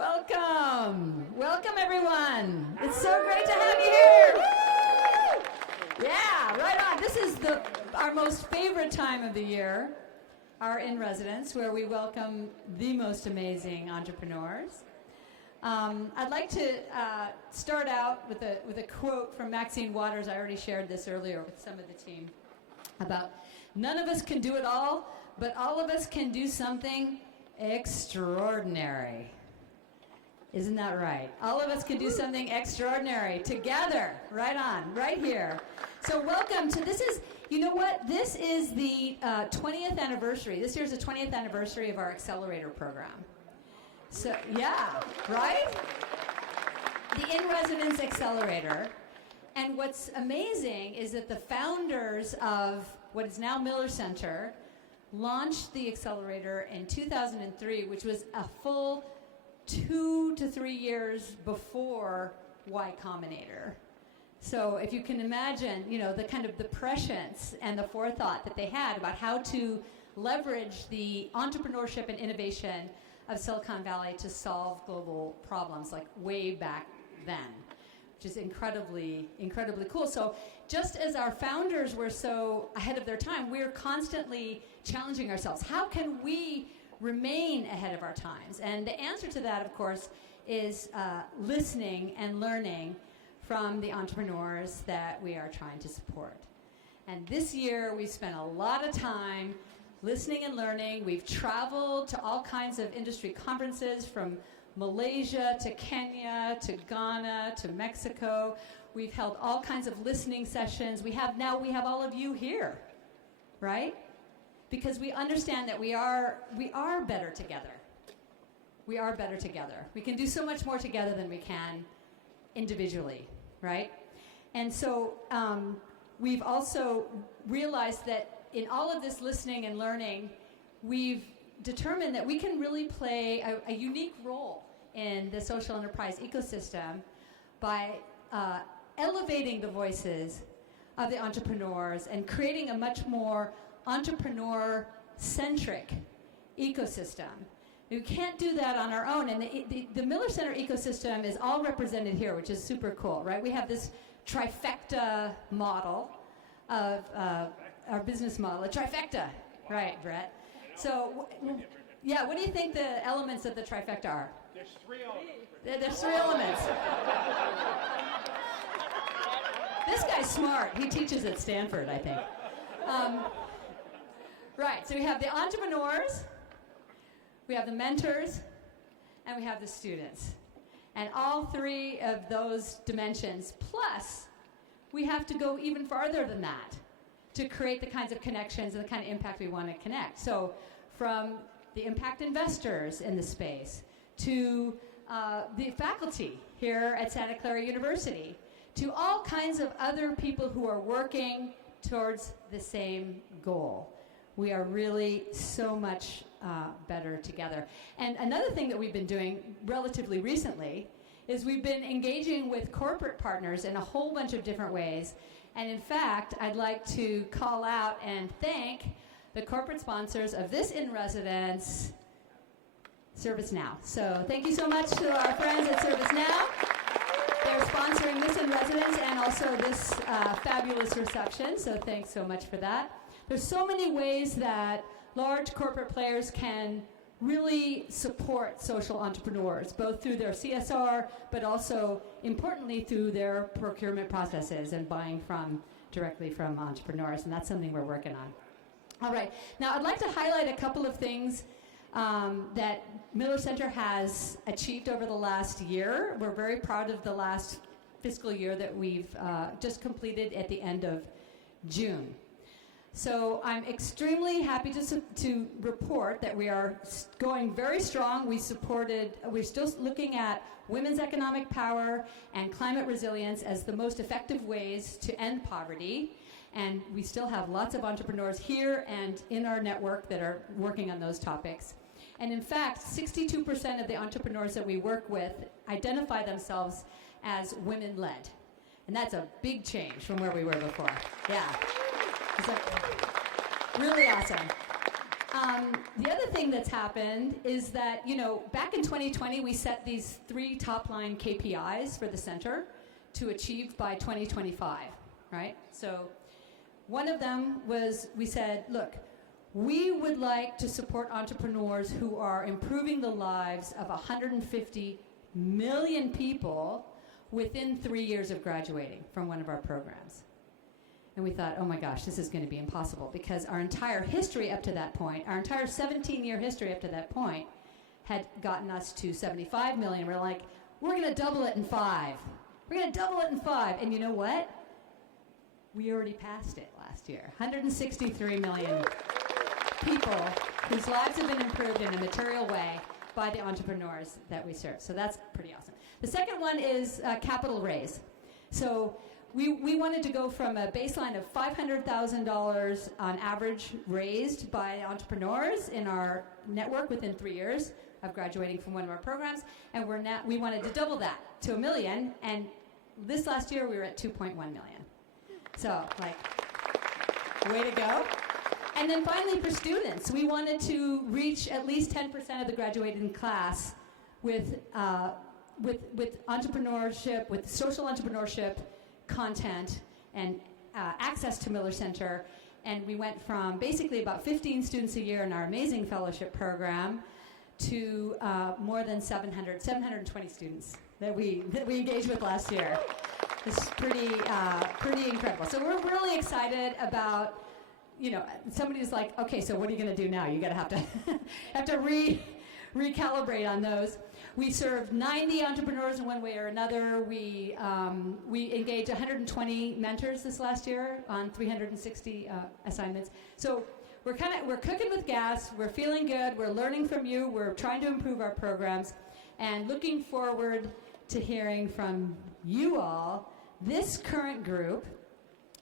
Welcome. Welcome, everyone. It's so great to have you here. Yeah, right on. This is our most favorite time of the year, our in-residence, where we welcome the most amazing entrepreneurs. I'd like to start out with a quote from Maxine Waters. I already shared this earlier with some of the team about none of us can do it all, but all of us can do something extraordinary. Isn't that right? All of us can do something extraordinary together, right on, right here. So welcome to, this is, you know what? This is the 20th anniversary. This year's the 20th anniversary of our accelerator program. So, yeah, right? The In-Residence Accelerator. And what's amazing is that the founders of what is now Miller Center launched the accelerator in 2003, which was a full 2 to 3 years before Y Combinator. So if you can imagine, you know, the kind of the prescience and the forethought that they had about how to leverage the entrepreneurship and innovation of Silicon Valley to solve global problems, like way back then, which is incredibly, incredibly cool. So just as our founders were so ahead of their time, we're constantly challenging ourselves. How can we remain ahead of our times? And the answer to that, of course, is listening and learning from the entrepreneurs that we are trying to support. And this year, we spent a lot of time listening and learning. We've traveled to all kinds of industry conferences, from Malaysia to Kenya to Ghana to Mexico. We've held all kinds of listening sessions. We have all of you here, right? Because we understand that we are better together. We are better together. We can do so much more together than we can individually, right? And so we've also realized that in all of this listening and learning, we've determined that we can really play a unique role in the social enterprise ecosystem by elevating the voices of the entrepreneurs and creating a much more entrepreneur-centric ecosystem. We can't do that on our own, and the Miller Center ecosystem is all represented here, which is super cool, right? We have this trifecta model of our business model, a trifecta, right, Brett? So, yeah, what do you think the elements of the trifecta are? There's 3 elements. There's 3 elements. This guy's smart. He teaches at Stanford, I think. Right, so we have the entrepreneurs, we have the mentors, and we have the students. And all 3 of those dimensions, plus we have to go even farther than that to create the kinds of connections and the kind of impact we want to connect. So from the impact investors in the space, to the faculty here at Santa Clara University, to all kinds of other people who are working towards the same goal. We are really so much better together. And another thing that we've been doing relatively recently is we've been engaging with corporate partners in a whole bunch of different ways. And in fact, I'd like to call out and thank the corporate sponsors of this in-residence, ServiceNow. So thank you so much to our friends at ServiceNow. They're sponsoring this in-residence and also this fabulous reception, so thanks so much for that. There's so many ways that large corporate players can really support social entrepreneurs, both through their CSR, but also, importantly, through their procurement processes and buying directly from entrepreneurs, and that's something we're working on. All right, now I'd like to highlight a couple of things that Miller Center has achieved over the last year. We're very proud of the last fiscal year that we've just completed at the end of June. So I'm extremely happy to report that we are going very strong. We're still looking at women's economic power and climate resilience as the most effective ways to end poverty. And we still have lots of entrepreneurs here and in our network that are working on those topics. And in fact, 62% of the entrepreneurs that we work with identify themselves as women-led. And that's a big change from where we were before. Yeah. It's really awesome. The other thing that's happened is that, back in 2020, we set these 3 top-line KPIs for the center to achieve by 2025, right? So one of them was, we said, look, we would like to support entrepreneurs who are improving the lives of 150 million people within 3 years of graduating from one of our programs. And we thought, oh my gosh, this is going to be impossible, because our entire history up to that point, our entire 17-year history up to that point, had gotten us to 75 million. We're like, we're going to double it in 5. We're going to double it in 5. And you know what? We already passed it last year. 163 million people whose lives have been improved in a material way by the entrepreneurs that we serve. So that's pretty awesome. The second one is capital raise. So we wanted to go from a baseline of $500,000 on average raised by entrepreneurs in our network within 3 years of graduating from one of our programs, and we wanted to double that to $1 million, and this last year we were at 2.1 million. So, way to go. And then finally for students, we wanted to reach at least 10% of the graduating class with entrepreneurship, with social entrepreneurship content and access to Miller Center. And we went from basically about 15 students a year in our amazing fellowship program to more than 720 students that we engaged with last year. It's pretty incredible. So we're really excited about, somebody's like, okay, so what are you going to do now? You're going to have to recalibrate on those. We served 90 entrepreneurs in one way or another. We engaged 120 mentors this last year on 360 assignments. So we're cooking with gas. We're feeling good. We're learning from you. We're trying to improve our programs, and looking forward to hearing from you all, this current group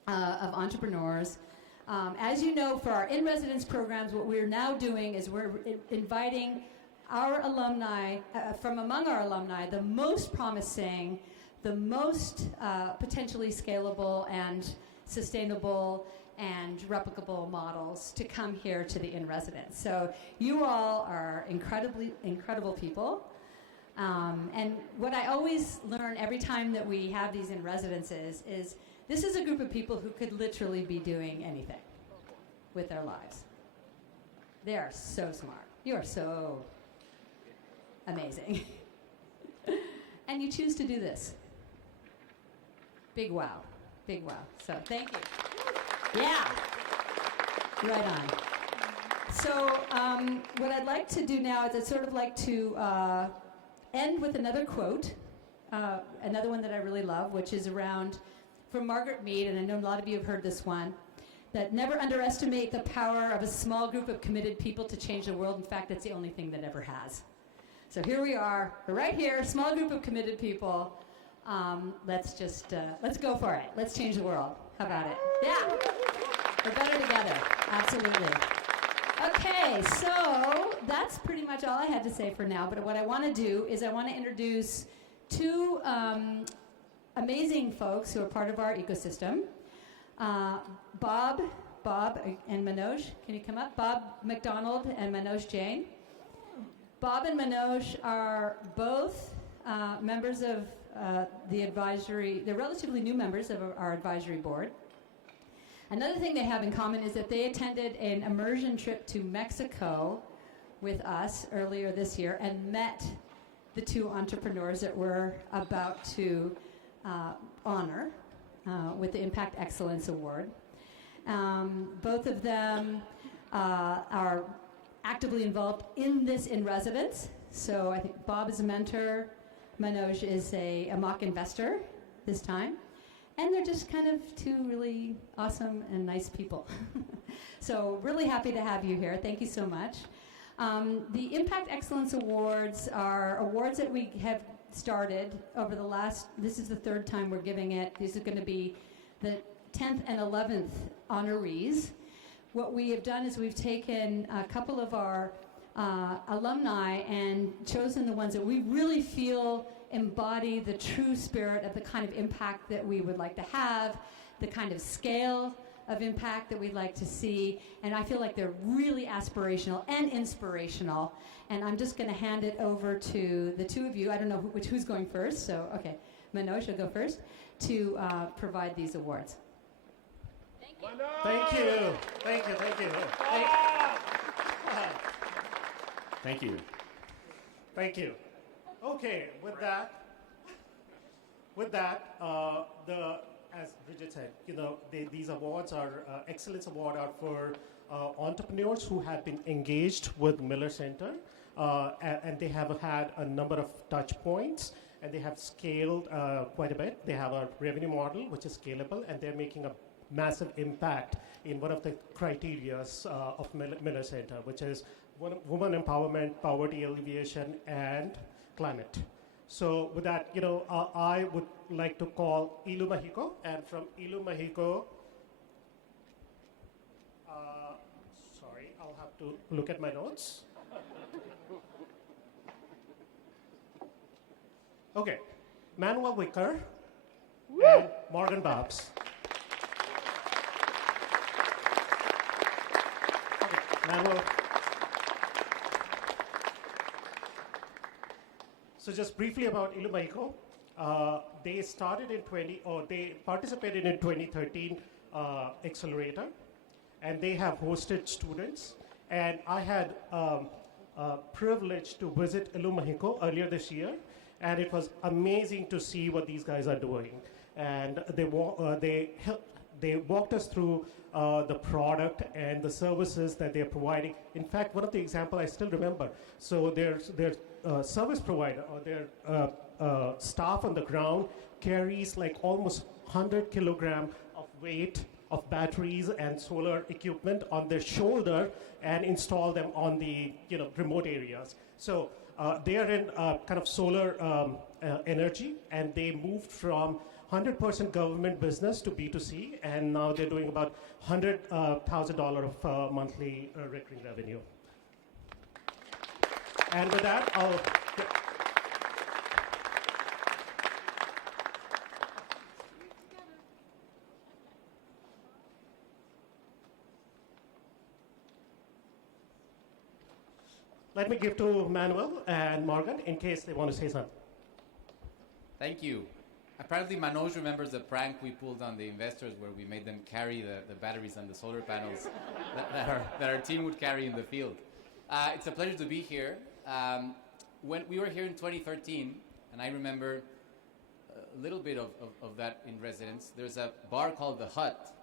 of entrepreneurs. As you know, for our in-residence programs, what we're now doing is we're inviting our alumni, from among our alumni, the most promising, the most potentially scalable and sustainable and replicable models to come here to the in-residence. So you all are incredible people. And what I always learn every time that we have these in-residences is this is a group of people who could literally be doing anything with their lives. They are so smart. You are so amazing. And you choose to do this. Big wow. Big wow. So thank you. Yeah. Right on. So what I'd like to do now is I'd sort of like to end with another quote, another one that I really love, which is from Margaret Mead, and I know a lot of you have heard this one, that never underestimate the power of a small group of committed people to change the world. In fact, it's the only thing that ever has. So here we are, we're right here, small group of committed people. Let's go for it. Let's change the world. How about it? Yeah, we're better together, absolutely. Okay, so that's pretty much all I had to say for now, but what I want to do is I want to introduce 2 amazing folks who are part of our ecosystem. Bob and Manoj, can you come up? Bob McDonald and Manoj Jain. Bob and Manoj are both members of the advisory, they're relatively new members of our advisory board. Another thing they have in common is that they attended an immersion trip to Mexico with us earlier this year and met the 2 entrepreneurs that we're about to honor with the Impact Excellence Award. Both of them are actively involved in this in residence. So I think Bob is a mentor, Manoj is a mock investor this time. And they're just kind of 2 really awesome and nice people. So really happy to have you here. Thank you so much. The Impact Excellence Awards are awards that we have started over the this is the 3rd time we're giving it. These are going to be the 10th and 11th honorees. What we have done is we've taken a couple of our alumni and chosen the ones that we really feel embody the true spirit of the kind of impact that we would like to have, the kind of scale of impact that we'd like to see, and I feel like they're really aspirational and inspirational. And I'm just going to hand it over to the two of you. I don't know who's going first, so okay, Manoj will go first to provide these awards. Thank you. Thank you. Thank you. Thank you. Thank you. Okay, with that, as Brigit said, these awards are Excellence Award are for entrepreneurs who have been engaged with Miller Center, and they have had a number of touch points, and they have scaled quite a bit. They have a revenue model which is scalable, and they're making a massive impact in one of the criteria of Miller Center, which is women empowerment, poverty alleviation, and climate. So with that, I would like to call Ilu Mahiko, and from Ilu Mahiko, sorry, I'll have to look at my notes. Okay, Manuel Wicker and Morgan Babs. Manuel. So just briefly about Ilu Mahiko, they participated in 2013 Accelerator, and they have hosted students. And I had privilege to visit Ilu Mahiko earlier this year, and it was amazing to see what these guys are doing. And they walked us through the product and the services that they're providing. In fact, one of the examples I still remember. So their service provider or their staff on the ground carries like almost 100 kilogram of weight of batteries and solar equipment on their shoulder and install them on the remote areas. So they are in kind of solar energy, and they moved from 100% government business to B2C, and now they're doing about $100,000 of monthly recurring revenue. And with that, let me give to Manuel and Morgan in case they want to say something. Thank you. Apparently, Manoj remembers the prank we pulled on the investors where we made them carry the batteries and the solar panels that our team would carry in the field. It's a pleasure to be here. When we were here in 2013, and I remember a little bit of that in residence, there's a bar called The Hut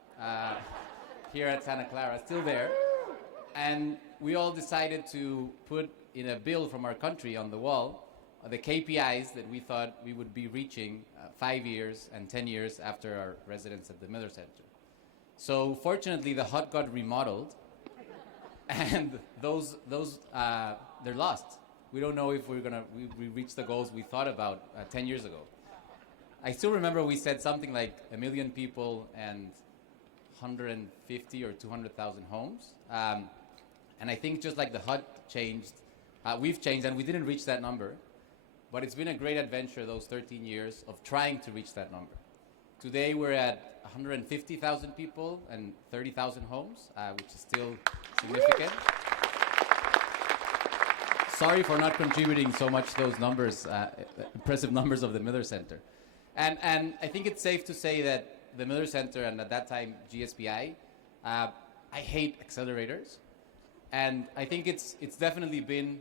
here at Santa Clara, still there. And we all decided to put in a bill from our country on the wall the KPIs that we thought we would be reaching 5 years and 10 years after our residence at the Miller Center. So fortunately, the hut got remodeled, and those they're lost. We don't know if we reach the goals we thought about 10 years ago. I still remember we said something like 1 million people and 150 or 200,000 homes. And I think just like the hut changed, we've changed, and we didn't reach that number. But it's been a great adventure those 13 years of trying to reach that number. Today we're at 150,000 people and 30,000 homes, which is still significant. Sorry for not contributing so much to those numbers, impressive numbers of the Miller Center. And I think it's safe to say that the Miller Center, and at that time GSBI, I hate accelerators. And I think it's definitely been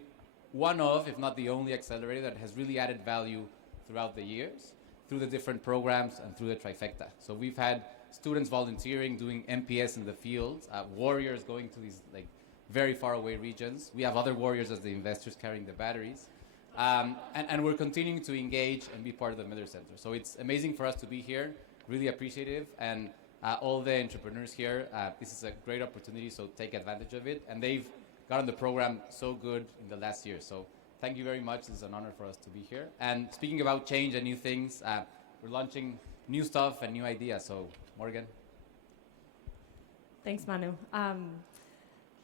one of, if not the only accelerator that has really added value throughout the years through the different programs and through the trifecta. So we've had students volunteering, doing MPS in the field, warriors going to these very far away regions. We have other warriors as the investors carrying the batteries. And we're continuing to engage and be part of the Miller Center. So it's amazing for us to be here, really appreciative. And all the entrepreneurs here, this is a great opportunity, so take advantage of it. And they've gotten the program so good in the last year. So thank you very much. It's an honor for us to be here. And speaking about change and new things, we're launching new stuff and new ideas. So Morgan. Thanks, Manu.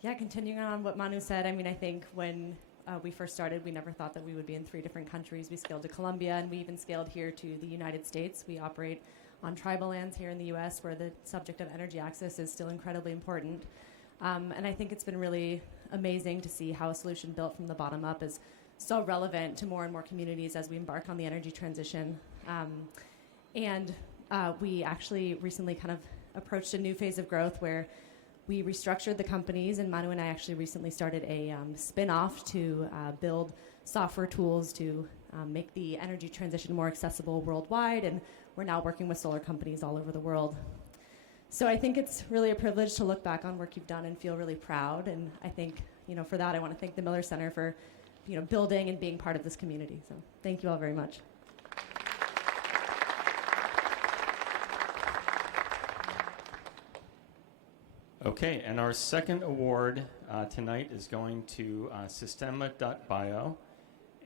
Continuing on what Manu said, I think when we first started, we never thought that we would be in 3 different countries. We scaled to Colombia, and we even scaled here to the United States. We operate on tribal lands here in the U.S., where the subject of energy access is still incredibly important. And I think it's been really amazing to see how a solution built from the bottom up is so relevant to more and more communities as we embark on the energy transition. We actually recently kind of approached a new phase of growth where we restructured the companies, and Manu and I actually recently started a spin-off to build software tools to make the energy transition more accessible worldwide, and we're now working with solar companies all over the world. So I think it's really a privilege to look back on work you've done and feel really proud, and I think, for that I want to thank the Miller Center for building and being part of this community. So thank you all very much. Okay, and our second award tonight is going to Sistema.bio,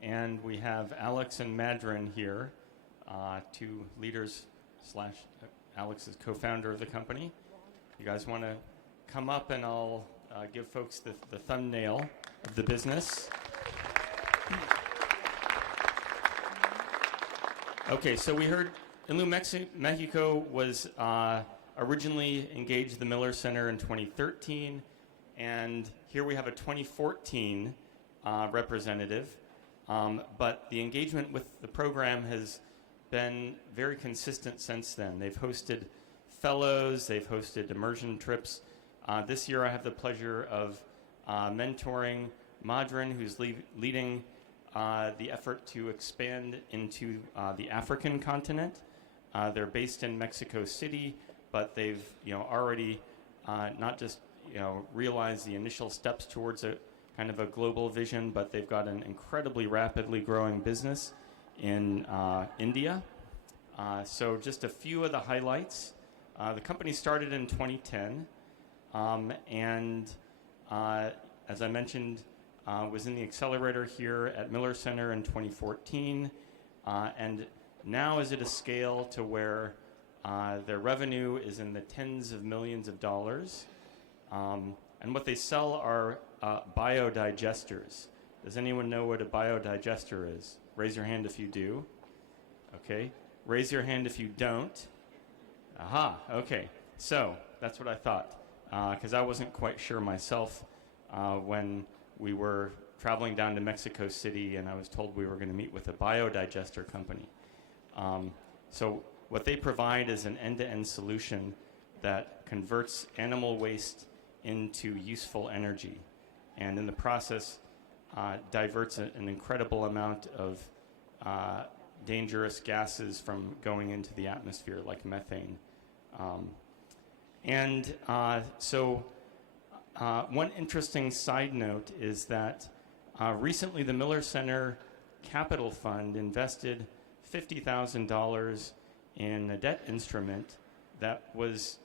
and we have Alex and Madrin here, two leaders slash Alex is co-founder of the company. You guys want to come up and I'll give folks the thumbnail of the business. Okay, so we heard Inlu Mexico was originally engaged the Miller Center in 2013, and here we have a 2014 representative, but the engagement with the program has been very consistent since then. They've hosted fellows, they've hosted immersion trips. This year I have the pleasure of mentoring Madrin, who's leading the effort to expand into the African continent. They're based in Mexico City, but they've already not just realized the initial steps towards a kind of a global vision, but they've got an incredibly rapidly growing business in India. So just a few of the highlights. The company started in 2010, and as I mentioned, was in the accelerator here at Miller Center in 2014, and now is at a scale to where their revenue is in the tens of millions of dollars. And what they sell are biodigesters. Does anyone know what a biodigester is? Raise your hand if you do. Okay. Raise your hand if you don't. Aha. Okay. So that's what I thought, because I wasn't quite sure myself when we were traveling down to Mexico City and I was told we were going to meet with a biodigester company. So what they provide is an end-to-end solution that converts animal waste into useful energy, and in the process diverts an incredible amount of dangerous gases from going into the atmosphere, like methane. So one interesting side note is that recently the Miller Center Capital Fund invested $50,000 in a debt instrument that was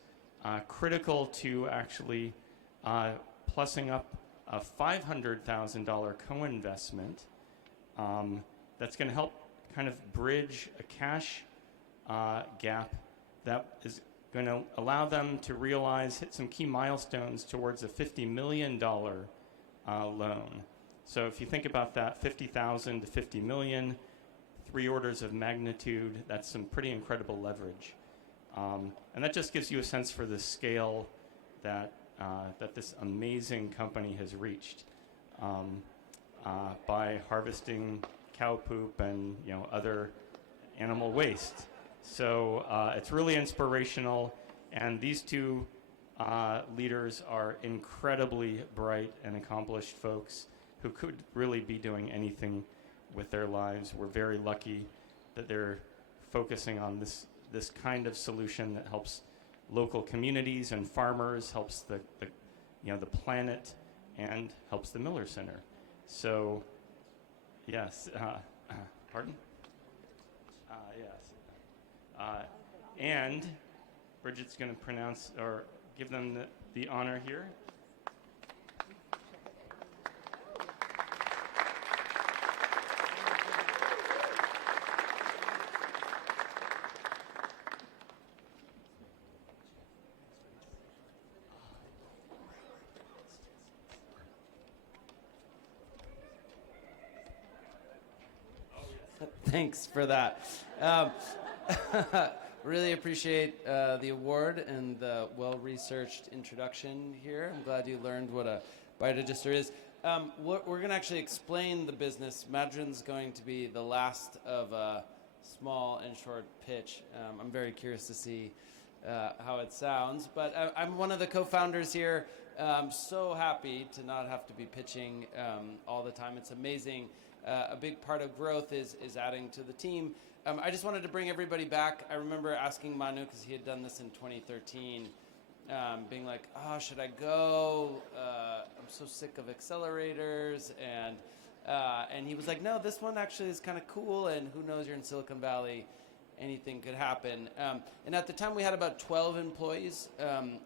critical to actually plussing up a $500,000 co-investment that's going to help kind of bridge a cash gap that is going to allow them to hit some key milestones towards a $50 million loan. So if you think about that, 50,000 to 50 million, 3 orders of magnitude, that's some pretty incredible leverage. And that just gives you a sense for the scale that this amazing company has reached by harvesting cow poop and other animal waste. So it's really inspirational, and these two leaders are incredibly bright and accomplished folks who could really be doing anything with their lives. We're very lucky that they're focusing on this kind of solution that helps local communities and farmers, helps the planet, and helps the Miller Center. So, yes, pardon? Yes. And Brigit's going to pronounce or give them the honor here. Thanks for that. Really appreciate the award and the well-researched introduction here. I'm glad you learned what a biodigester is. We're going to actually explain the business. Madron's going to be the last of a small and short pitch. I'm very curious to see how it sounds. But I'm one of the co-founders here. I'm so happy to not have to be pitching all the time. It's amazing. A big part of growth is adding to the team. I just wanted to bring everybody back. I remember asking Manu, because he had done this in 2013, being like, oh, should I go? I'm so sick of accelerators. And he was like, no, this one actually is kind of cool, and who knows, you're in Silicon Valley, anything could happen. And at the time, we had about 12 employees,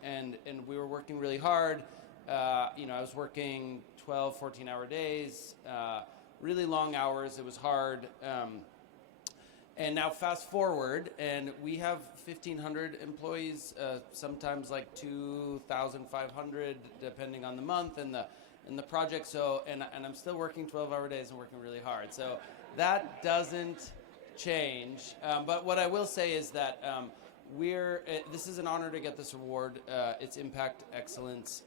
and we were working really hard. I was working 12, 14-hour days, really long hours. It was hard. And now fast forward, and we have 1,500 employees, sometimes like 2,500, depending on the month and the project. So, and I'm still working 12-hour days and working really hard. So that doesn't change. But what I will say is that this is an honor to get this award. It's Impact Excellence.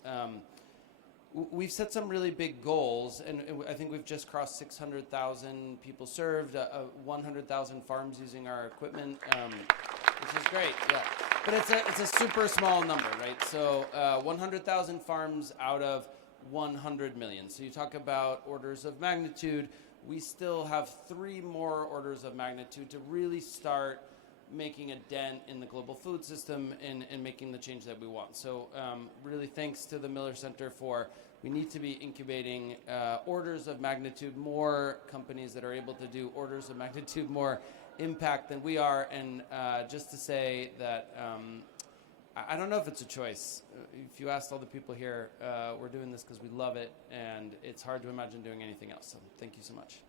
We've set some really big goals, and I think we've just crossed 600,000 people served, 100,000 farms using our equipment, which is great, yeah. But it's a super small number, right? So 100,000 farms out of 100 million. So you talk about orders of magnitude. We still have 3 more orders of magnitude to really start making a dent in the global food system and making the change that we want. So really thanks to the Miller Center we need to be incubating orders of magnitude more companies that are able to do orders of magnitude more impact than we are. And just to say that I don't know if it's a choice. If you asked all the people here, we're doing this because we love it, and it's hard to imagine doing anything else. So thank you so much.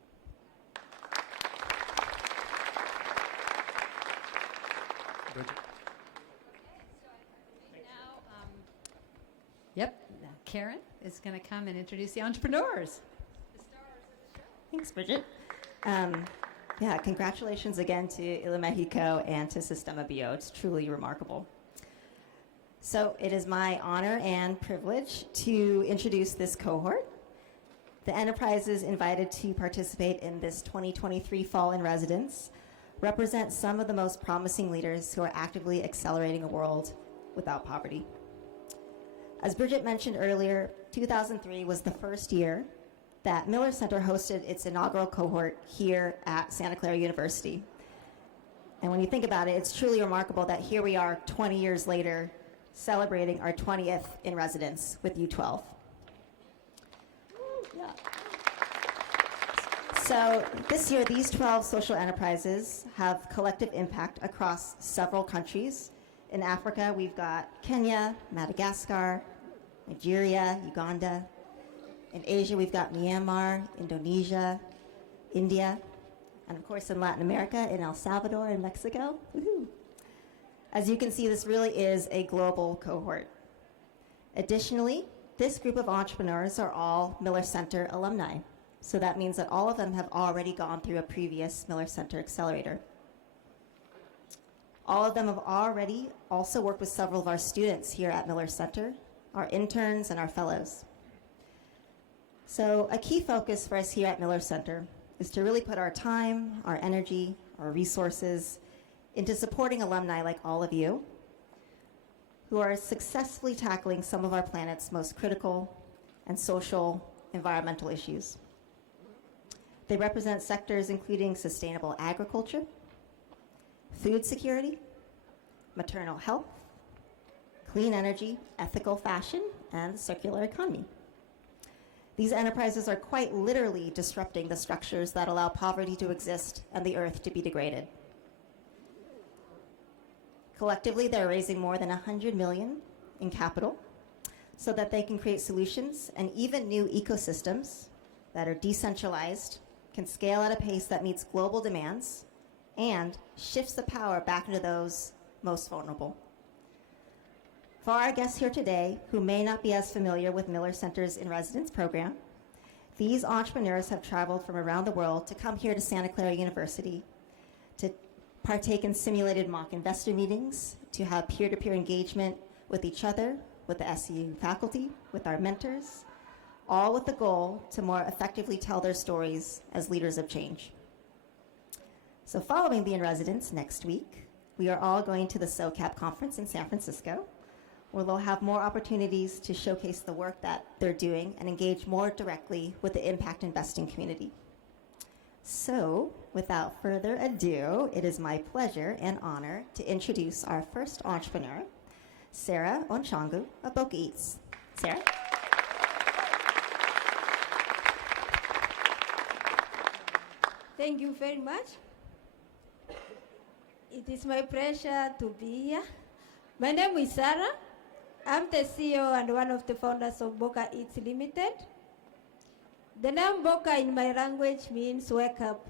Karen is going to come and introduce the entrepreneurs. Thanks, Brigit. Congratulations again to Mexico and to Sistema.bio. It's truly remarkable. So it is my honor and privilege to introduce this cohort. The enterprises invited to participate in this 2023 Fall in Residence represent some of the most promising leaders who are actively accelerating a world without poverty. As Brigit mentioned earlier, 2003 was the first year that Miller Center hosted its inaugural cohort here at Santa Clara University. And when you think about it, it's truly remarkable that here we are 20 years later celebrating our 20th in residence with U12. Yeah. So this year, these 12 social enterprises have collective impact across several countries. In Africa, we've got Kenya, Madagascar, Nigeria, Uganda. In Asia, we've got Myanmar, Indonesia, India, and of course in Latin America, in El Salvador and Mexico. Woohoo. As you can see, this really is a global cohort. Additionally, this group of entrepreneurs are all Miller Center alumni. So that means that all of them have already gone through a previous Miller Center accelerator. All of them have already also worked with several of our students here at Miller Center, our interns and our fellows. So a key focus for us here at Miller Center is to really put our time, our energy, our resources into supporting alumni like all of you who are successfully tackling some of our planet's most critical and social environmental issues. They represent sectors including sustainable agriculture, food security, maternal health, clean energy, ethical fashion, and the circular economy. These enterprises are quite literally disrupting the structures that allow poverty to exist and the earth to be degraded. Collectively, they're raising more than $100 million in capital so that they can create solutions and even new ecosystems that are decentralized, can scale at a pace that meets global demands, and shifts the power back into those most vulnerable. For our guests here today, who may not be as familiar with Miller Center's In Residence program, these entrepreneurs have traveled from around the world to come here to Santa Clara University to partake in simulated mock investor meetings, to have peer-to-peer engagement with each other, with the SCU faculty, with our mentors, all with the goal to more effectively tell their stories as leaders of change. So following the in-residence next week, we are all going to the SOCAP conference in San Francisco, where they'll have more opportunities to showcase the work that they're doing and engage more directly with the impact investing community. So, without further ado, it is my pleasure and honor to introduce our first entrepreneur, Sarah Onchangu of Boka Eats. Sarah? Thank you very much. It is my pleasure to be here. My name is Sarah. I'm the CEO and one of the founders of Boka Eats Limited. The name Boka in my language means wake up.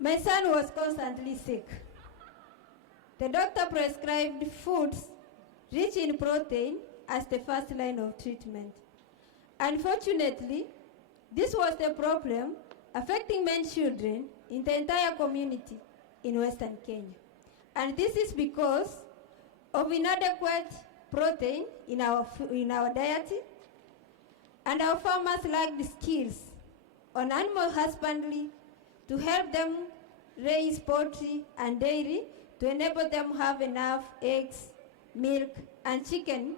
My son was constantly sick. The doctor prescribed foods rich in protein as the first line of treatment. Unfortunately, this was the problem affecting many children in the entire community in Western Kenya. And this is because of inadequate protein in our diet, and our farmers lack the skills on animal husbandry to help them raise poultry and dairy to enable them have enough eggs, milk, and chicken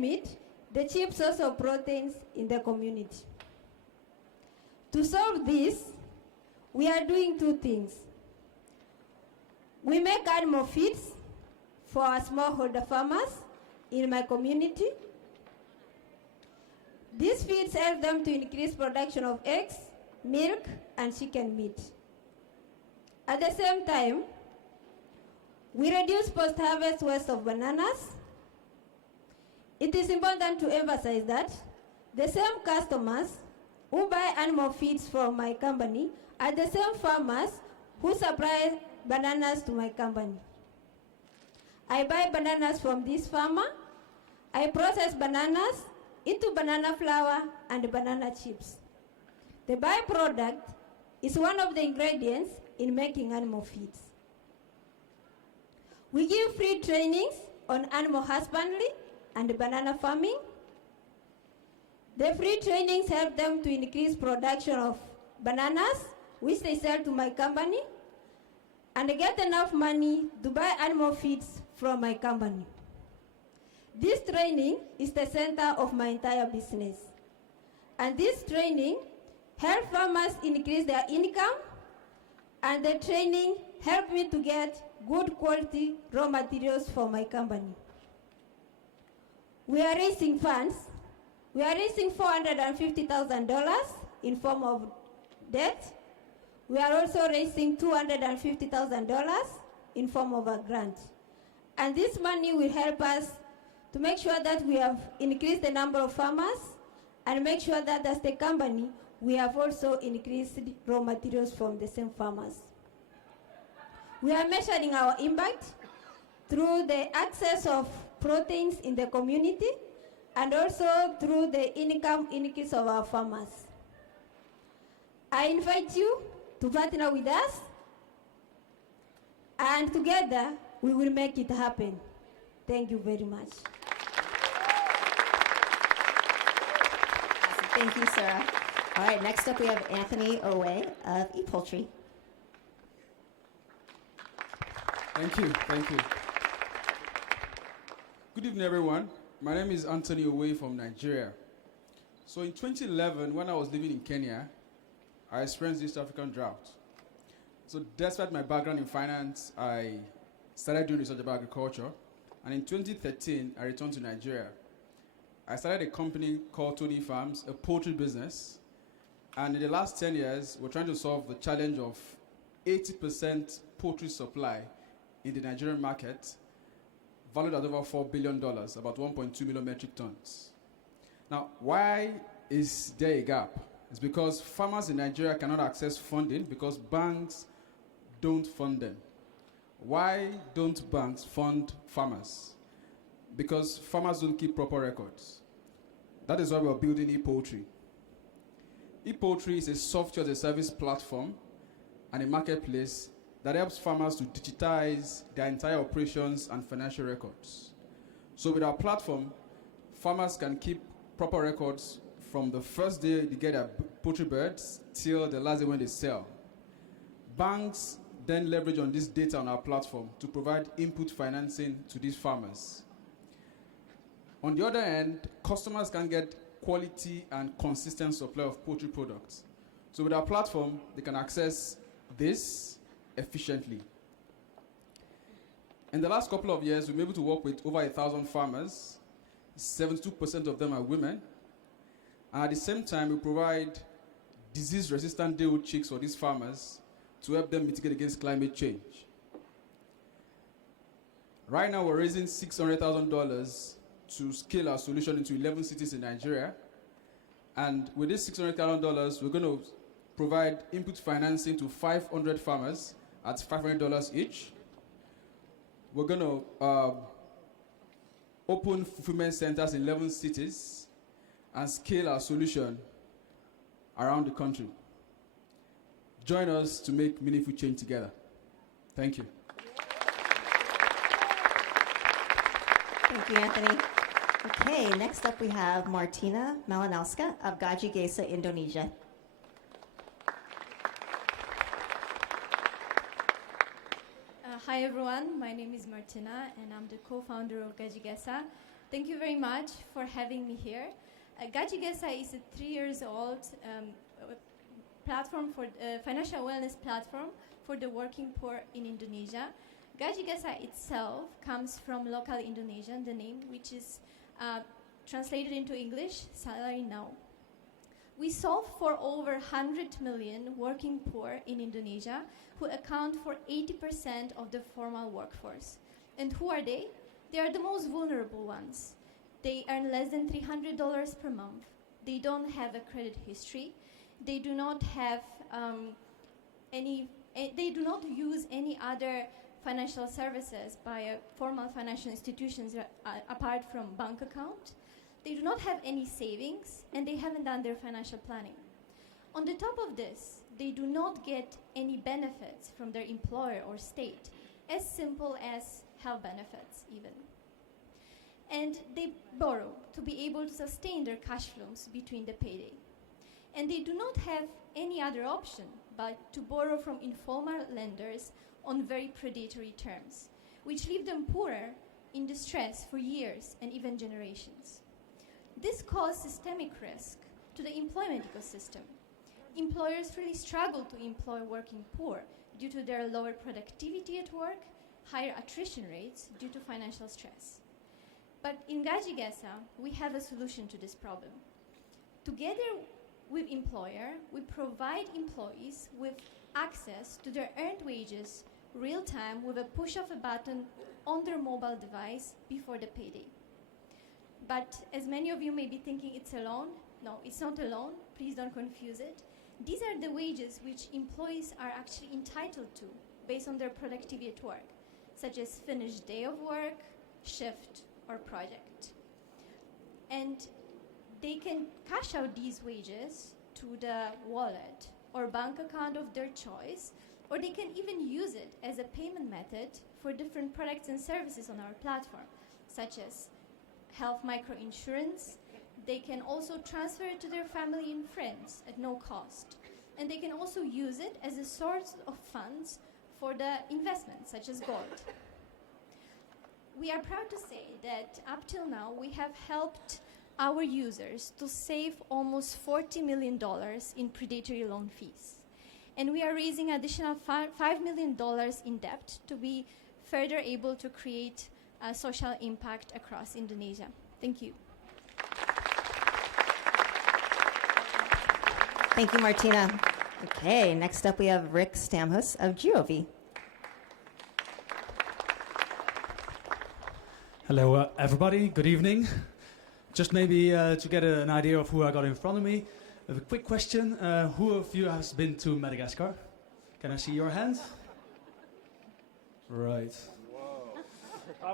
meat, the chief source of proteins in the community. To solve this, we are doing two things. We make animal feeds for our smallholder farmers in my community. These feeds help them to increase production of eggs, milk, and chicken meat. At the same time, we reduce post-harvest waste of bananas. It is important to emphasize that the same customers who buy animal feeds from my company are the same farmers who supply bananas to my company. I buy bananas from this farmer. I process bananas into banana flour and banana chips. The byproduct is one of the ingredients in making animal feeds. We give free trainings on animal husbandry and banana farming. The free trainings help them to increase production of bananas, which they sell to my company, and get enough money to buy animal feeds from my company. This training is the center of my entire business. And this training helps farmers increase their income, and the training helped me to get good quality raw materials for my company. We are raising funds. We are raising $450,000 in form of debt. We are also raising $250,000 in form of a grant. And this money will help us to make sure that we have increased the number of farmers and make sure that as the company, we have also increased raw materials from the same farmers. We are measuring our impact through the access of proteins in the community and also through the income increase of our farmers. I invite you to partner with us, and together we will make it happen. Thank you very much. Thank you, Sarah. All right, next up we have Anthony Owe of ePoultry. Thank you, thank you. Good evening, everyone. My name is Anthony Owe from Nigeria. So in 2011, when I was living in Kenya, I experienced East African drought. So despite my background in finance, I started doing research about agriculture. And in 2013, I returned to Nigeria. I started a company called Tony Farms, a poultry business. And in the last 10 years, we're trying to solve the challenge of 80% poultry supply in the Nigerian market, valued at over $4 billion, about 1.2 million metric tons. Now, why is there a gap? It's because farmers in Nigeria cannot access funding because banks don't fund them. Why don't banks fund farmers? Because farmers don't keep proper records. That is why we're building ePoultry. ePoultry is a software as a service platform and a marketplace that helps farmers to digitize their entire operations and financial records. So with our platform, farmers can keep proper records from the first day they get their poultry birds till the last day when they sell. Banks then leverage on this data on our platform to provide input financing to these farmers. On the other end, customers can get quality and consistent supply of poultry products. So with our platform, they can access this efficiently. In the last couple of years, we've been able to work with over 1,000 farmers. 72% of them are women. And at the same time, we provide disease-resistant day-old chicks for these farmers to help them mitigate against climate change. Right now, we're raising $600,000 to scale our solution into 11 cities in Nigeria. And with this $600,000, we're going to provide input financing to 500 farmers at $500 each. We're going to open fulfillment centers in 11 cities and scale our solution around the country. Join us to make meaningful change together. Thank you. Thank you, Anthony. Okay, next up we have Martina Malinowska of Gagi Gesa, Indonesia. Hi everyone, my name is Martina and I'm the co-founder of Gagi Gesa. Thank you very much for having me here. Gagi Gesa is a 3 years old platform for financial wellness platform for the working poor in Indonesia. Gagi Gesa itself comes from local Indonesian, the name, which is translated into English, salary now. We solve for over 100 million working poor in Indonesia who account for 80% of the formal workforce. And who are they? They are the most vulnerable ones. They earn less than $300 per month. They don't have a credit history. They do not have they do not use any other financial services by formal financial institutions apart from bank account. They do not have any savings, and they haven't done their financial planning. On the top of this, they do not get any benefits from their employer or state, as simple as health benefits even. And they borrow to be able to sustain their cash flows between the payday. And they do not have any other option but to borrow from informal lenders on very predatory terms, which leave them poorer in distress for years and even generations. This causes systemic risk to the employment ecosystem. Employers really struggle to employ working poor due to their lower productivity at work, higher attrition rates due to financial stress. But in Gagi Gesa, we have a solution to this problem. Together with employer, we provide employees with access to their earned wages real time with a push of a button on their mobile device before the payday. But as many of you may be thinking it's a loan, no, it's not a loan, please don't confuse it. These are the wages which employees are actually entitled to based on their productivity at work, such as finished day of work, shift, or project. And they can cash out these wages to the wallet or bank account of their choice, or they can even use it as a payment method for different products and services on our platform, such as health microinsurance. They can also transfer it to their family and friends at no cost. And they can also use it as a source of funds for the investments, such as gold. We are proud to say that up till now, we have helped our users to save almost $40 million in predatory loan fees. And we are raising additional $5 million in debt to be further able to create a social impact across Indonesia. Thank you. Thank you, Martina. Okay, next up we have Rick Stamhus of Jiro-Ve. Hello, everybody. Good evening. Just maybe to get an idea of who I got in front of me, a quick question. Who of you has been to Madagascar? Can I see your hands? Right.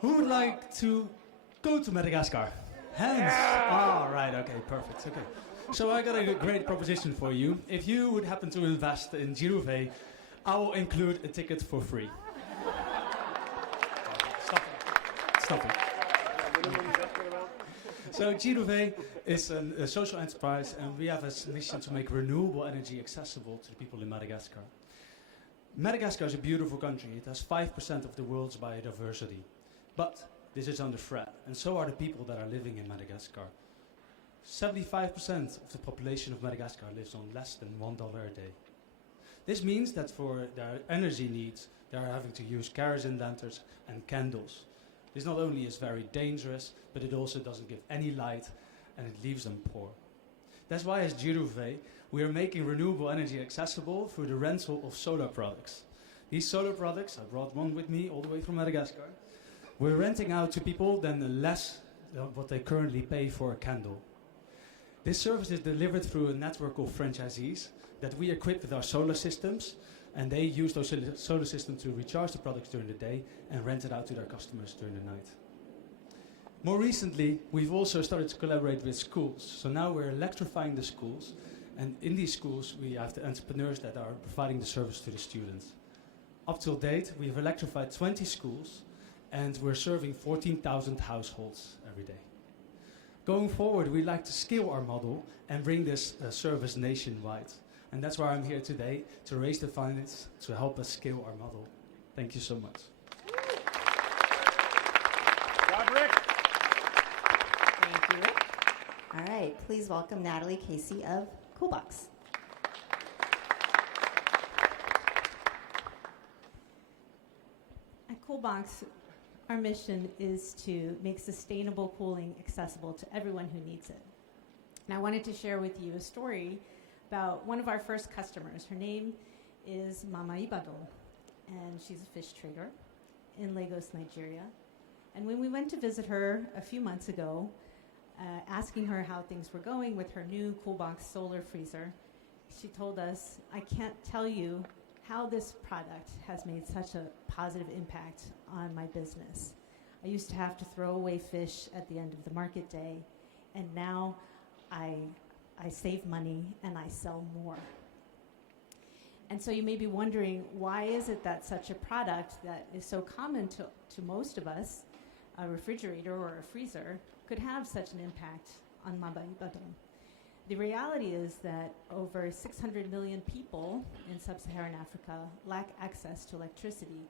Who would like to go to Madagascar? Hands. Yeah. Oh, right. Okay, perfect. Okay. So I got a great proposition for you. If you would happen to invest in Jiro-Ve, I will include a ticket for free. Stop it. So Jiro-Ve is a social enterprise, and we have a mission to make renewable energy accessible to the people in Madagascar. Madagascar is a beautiful country. It has 5% of the world's biodiversity. But this is under threat, and so are the people that are living in Madagascar. 75% of the population of Madagascar lives on less than $1 a day. This means that for their energy needs, they are having to use kerosene lanterns and candles. This not only is very dangerous, but it also doesn't give any light, and it leaves them poor. That's why as Jiro-Ve, we are making renewable energy accessible through the rental of solar products. These solar products, I brought one with me all the way from Madagascar, we're renting out to people than less than what they currently pay for a candle. This service is delivered through a network of franchisees that we equip with our solar systems, and they use those solar systems to recharge the products during the day and rent it out to their customers during the night. More recently, we've also started to collaborate with schools. So now we're electrifying the schools, and in these schools we have the entrepreneurs that are providing the service to the students. Up till date, we've electrified 20 schools, and we're serving 14,000 households every day. Going forward, we'd like to scale our model and bring this service nationwide. And that's why I'm here today, to raise the finance to help us scale our model. Thank you so much. Thank you. All right, please welcome Natalie Casey of KOOLBOKS. At KOOLBOKS, our mission is to make sustainable cooling accessible to everyone who needs it. And I wanted to share with you a story about one of our first customers. Her name is Mama Ibadan, and she's a fish trader in Lagos, Nigeria. And when we went to visit her a few months ago, asking her how things were going with her new KOOLBOKS solar freezer, she told us, "I can't tell you how this product has made such a positive impact on my business. I used to have to throw away fish at the end of the market day, and now I save money and I sell more." And so you may be wondering, why is it that such a product that is so common to most of us, a refrigerator or a freezer, could have such an impact on Mama Ibadan? The reality is that over 600 million people in sub-Saharan Africa lack access to electricity.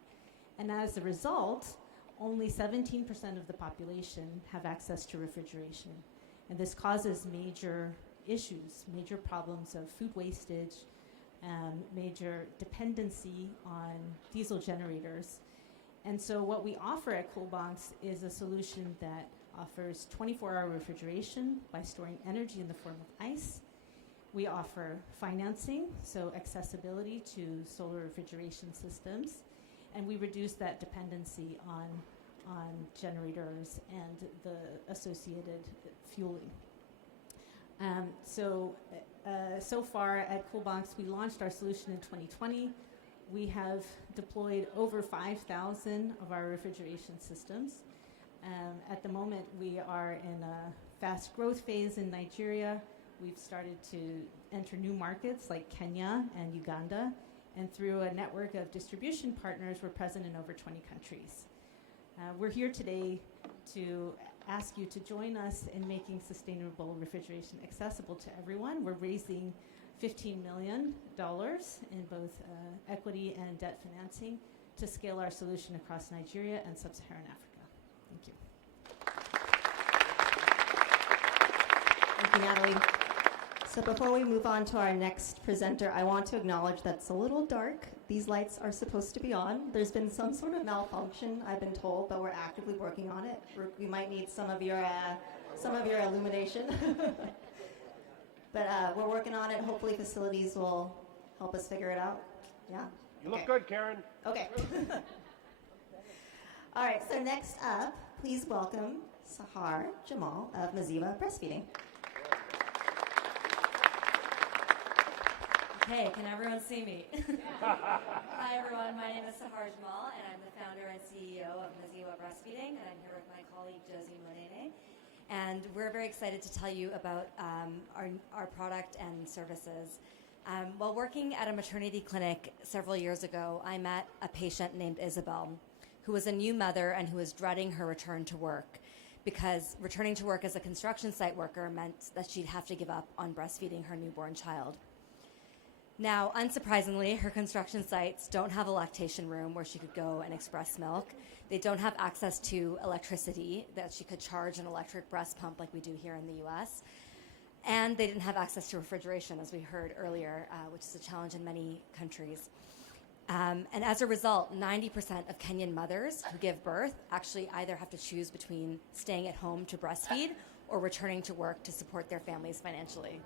And as a result, only 17% of the population have access to refrigeration. And this causes major issues, major problems of food wastage, major dependency on diesel generators. And so what we offer at KOOLBOKS is a solution that offers 24-hour refrigeration by storing energy in the form of ice. We offer financing, so accessibility to solar refrigeration systems, and we reduce that dependency on generators and the associated fueling. So far at KOOLBOKS, we launched our solution in 2020. We have deployed over 5,000 of our refrigeration systems. At the moment, we are in a fast growth phase in Nigeria. We've started to enter new markets like Kenya and Uganda. And through a network of distribution partners, we're present in over 20 countries. We're here today to ask you to join us in making sustainable refrigeration accessible to everyone. We're raising $15 million in both equity and debt financing to scale our solution across Nigeria and sub-Saharan Africa. Thank you. Thank you, Natalie. So before we move on to our next presenter, I want to acknowledge that it's a little dark. These lights are supposed to be on. There's been some sort of malfunction, I've been told, but we're actively working on it. We might need some of your illumination. But we're working on it. Hopefully facilities will help us figure it out. Yeah? You look good, Karen. Okay. All right, so next up, please welcome Sahar Jamal of Maziwa Breastfeeding. Hey, can everyone see me? Hi everyone, my name is Sahar Jamal and I'm the founder and CEO of Maziwa Breastfeeding, and I'm here with my colleague Josie Monene. and we're very excited to tell you about our product and services. While working at a maternity clinic several years ago, I met a patient named Isabel, who was a new mother and who was dreading her return to work, because returning to work as a construction site worker meant that she'd have to give up on breastfeeding her newborn child. Now, unsurprisingly, her construction sites don't have a lactation room where she could go and express milk. They don't have access to electricity that she could charge an electric breast pump like we do here in the US. And they didn't have access to refrigeration, as we heard earlier, which is a challenge in many countries. And as a result, 90% of Kenyan mothers who give birth actually either have to choose between staying at home to breastfeed or returning to work to support their families financially.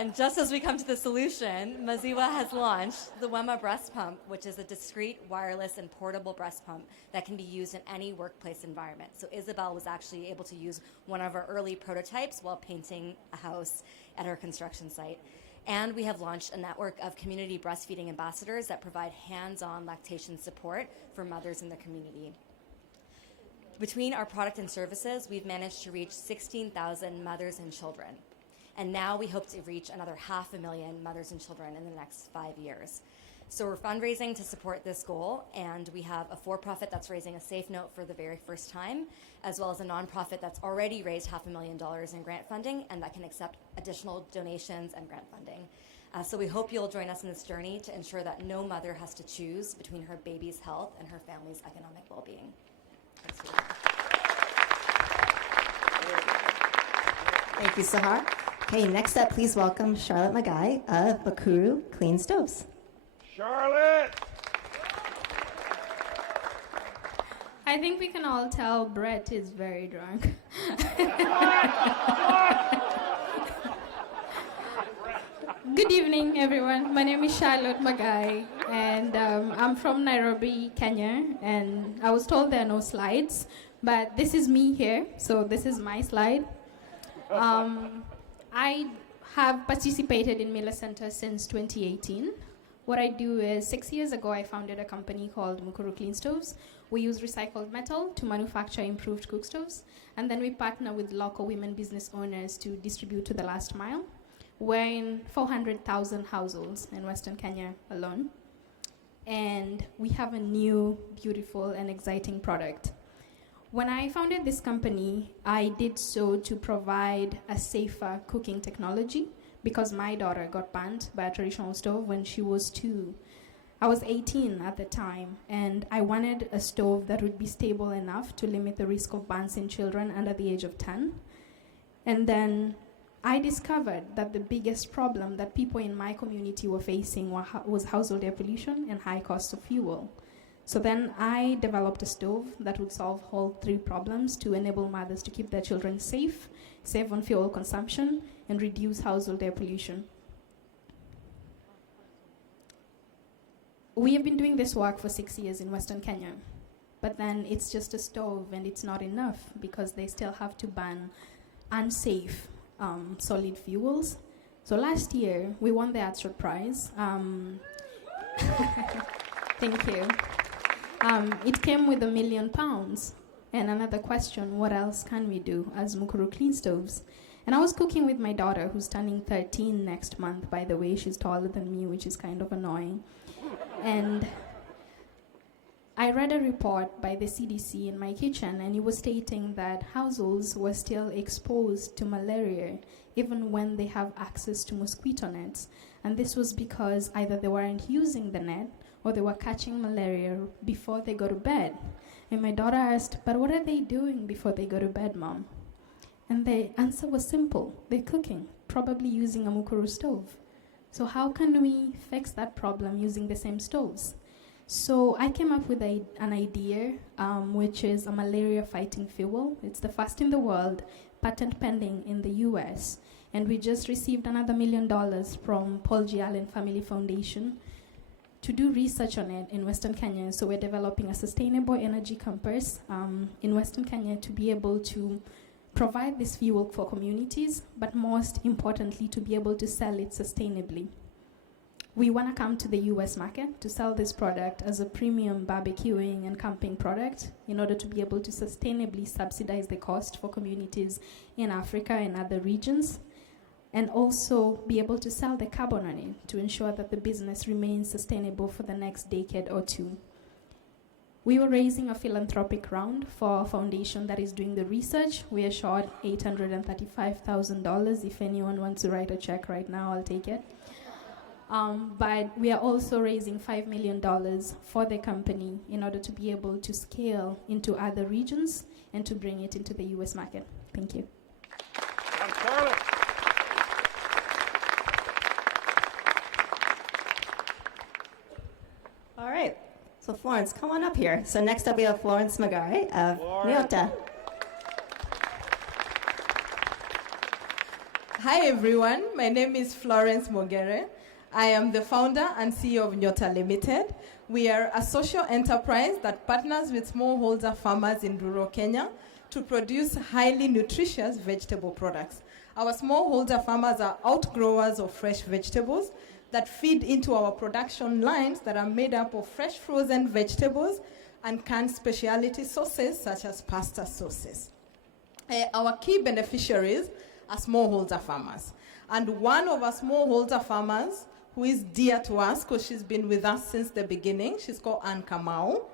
And just as we come to the solution, Maziwa has launched the Wema breast pump, which is a discreet, wireless, and portable breast pump that can be used in any workplace environment. So Isabel was actually able to use one of our early prototypes while painting a house at her construction site. And we have launched a network of community breastfeeding ambassadors that provide hands-on lactation support for mothers in the community. Between our product and services, we've managed to reach 16,000 mothers and children. And now we hope to reach another 500,000 mothers and children in the next 5 years. So we're fundraising to support this goal, and we have a for-profit that's raising a safe note for the very first time, as well as a nonprofit that's already raised $500,000 in grant funding and that can accept additional donations and grant funding. So we hope you'll join us in this journey to ensure that no mother has to choose between her baby's health and her family's economic well-being. Thanks for Thank you, Sahar. Okay, next up, please welcome Charlotte Magai of Mukuru Clean Stoves. Charlotte! I think we can all tell Brett is very drunk. Good evening, everyone. My name is Charlotte Magai, and I'm from Nairobi, Kenya, and I was told there are no slides, but this is me here, so this is my slide. I have participated in Miller Center since 2018. What I do is 6 years ago, I founded a company called Mukuru Clean Stoves. We use recycled metal to manufacture improved cook stoves, and then we partner with local women business owners to distribute to the last mile. We're in 400,000 households in Western Kenya alone, and we have a new, beautiful, and exciting product. When I founded this company, I did so to provide a safer cooking technology because my daughter got burnt by a traditional stove when she was 2. I was 18 at the time, and I wanted a stove that would be stable enough to limit the risk of burns in children under the age of 10. And then I discovered that the biggest problem that people in my community were facing was household air pollution and high costs of fuel. So then I developed a stove that would solve all 3 problems to enable mothers to keep their children safe, save on fuel consumption, and reduce household air pollution. We have been doing this work for 6 years in Western Kenya, but then it's just a stove and it's not enough because they still have to ban unsafe solid fuels. So last year, we won the Earthshot Prize. Thank you. It came with £1 million. And another question, what else can we do as Mukuru Clean Stoves? And I was cooking with my daughter, who's turning 13 next month, by the way. She's taller than me, which is kind of annoying. And I read a report by the CDC in my kitchen, and it was stating that households were still exposed to malaria even when they have access to mosquito nets. And this was because either they weren't using the net or they were catching malaria before they go to bed. And my daughter asked, but what are they doing before they go to bed, Mom? And the answer was simple. They're cooking, probably using a Mukuru stove. So how can we fix that problem using the same stoves? So I came up with an idea, which is a malaria-fighting fuel. It's the first in the world, patent pending in the US. And we just received another $1 million from Paul G. Allen Family Foundation to do research on it in Western Kenya. So we're developing a sustainable energy campus in Western Kenya to be able to provide this fuel for communities, but most importantly, to be able to sell it sustainably. We want to come to the US market to sell this product as a premium barbecuing and camping product in order to be able to sustainably subsidize the cost for communities in Africa and other regions, and also be able to sell the carbon on it to ensure that the business remains sustainable for the next decade or two. We were raising a philanthropic round for a foundation that is doing the research. We are short $835,000. If anyone wants to write a check right now, I'll take it. But we are also raising $5 million for the company in order to be able to scale into other regions and to bring it into the US market. Thank you. All right. So Florence, come on up here. So next up we have Florence Magari of Nyota. Hi everyone, my name is Florence Mogere. I am the founder and CEO of Nyota Limited. We are a social enterprise that partners with smallholder farmers in rural Kenya to produce highly nutritious vegetable products. Our smallholder farmers are outgrowers of fresh vegetables that feed into our production lines that are made up of fresh frozen vegetables and canned specialty sauces such as pasta sauces. Our key beneficiaries are smallholder farmers. And one of our smallholder farmers who is dear to us because she's been with us since the beginning, she's called Ann Kamau.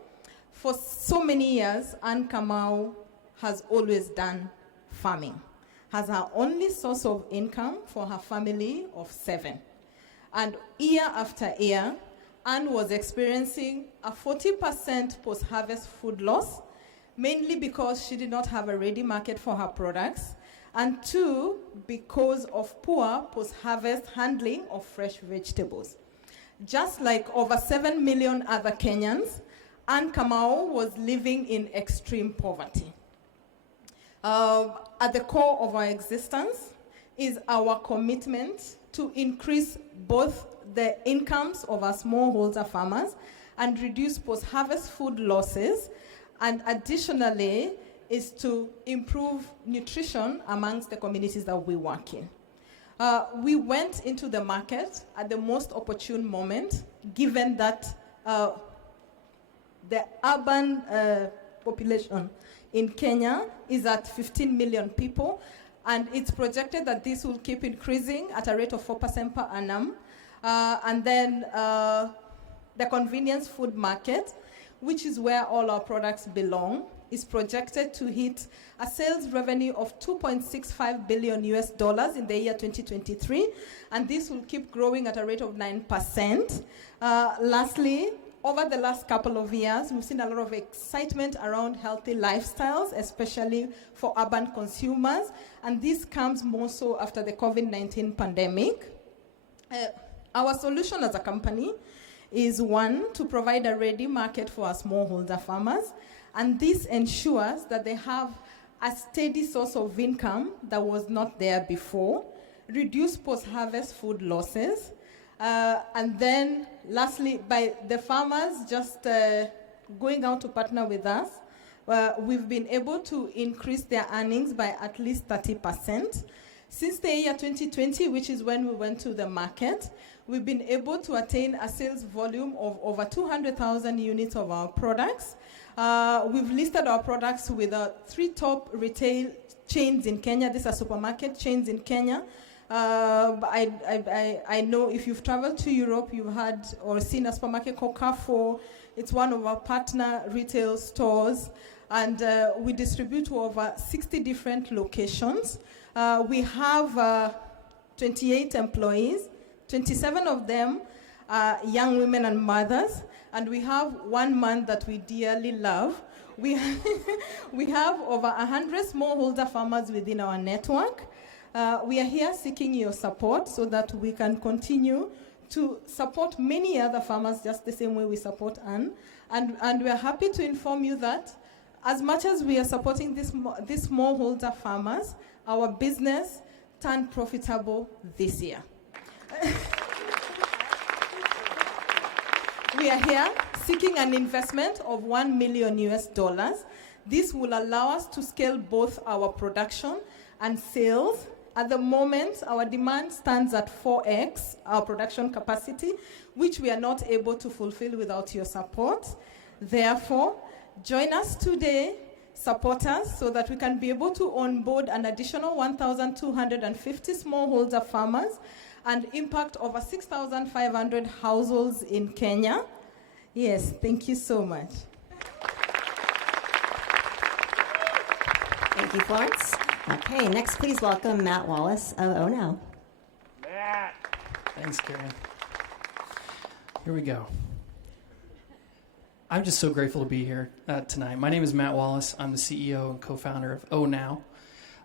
For so many years, Ann Kamau has always done farming, has her only source of income for her family of 7. And year after year, Ann was experiencing a 40% post-harvest food loss, mainly because she did not have a ready market for her products, and 2, because of poor post-harvest handling of fresh vegetables. Just like over 7 million other Kenyans, Ann Kamau was living in extreme poverty. At the core of our existence is our commitment to increase both the incomes of our smallholder farmers and reduce post-harvest food losses, and additionally is to improve nutrition amongst the communities that we work in. We went into the market at the most opportune moment, given that the urban population in Kenya is at 15 million people, and it's projected that this will keep increasing at a rate of 4% per annum. And then the convenience food market, which is where all our products belong, is projected to hit a sales revenue of $2.65 billion in the year 2023, and this will keep growing at a rate of 9%. Lastly, over the last couple of years, we've seen a lot of excitement around healthy lifestyles, especially for urban consumers, and this comes more so after the COVID-19 pandemic. Our solution as a company is, 1, to provide a ready market for our smallholder farmers, and this ensures that they have a steady source of income that was not there before, reduce post-harvest food losses, and then lastly, by the farmers just going out to partner with us, we've been able to increase their earnings by at least 30%. Since the year 2020, which is when we went to the market, we've been able to attain a sales volume of over 200,000 units of our products. We've listed our products with 3 top retail chains in Kenya. These are supermarket chains in Kenya. I know if you've traveled to Europe, you've had or seen a supermarket called Carrefour. It's one of our partner retail stores, and we distribute to over 60 different locations. We have 28 employees, 27 of them are young women and mothers, and we have 1 man that we dearly love. We have over 100 smallholder farmers within our network. We are here seeking your support so that we can continue to support many other farmers just the same way we support Ann. And we are happy to inform you that as much as we are supporting these smallholder farmers, our business turned profitable this year. We are here seeking an investment of $1 million. This will allow us to scale both our production and sales At the moment, our demand stands at 4x our production capacity, which we are not able to fulfill without your support. Therefore, join us today, support us, so that we can be able to onboard an additional 1,250 smallholder farmers and impact over 6,500 households in Kenya. Yes, thank you so much. Thank you, Florence. Okay, next please welcome Matt Wallace of ONOW. Matt. Thanks, Karen. Here we go. I'm just so grateful to be here tonight. My name is Matt Wallace. I'm the CEO and co-founder of ONOW.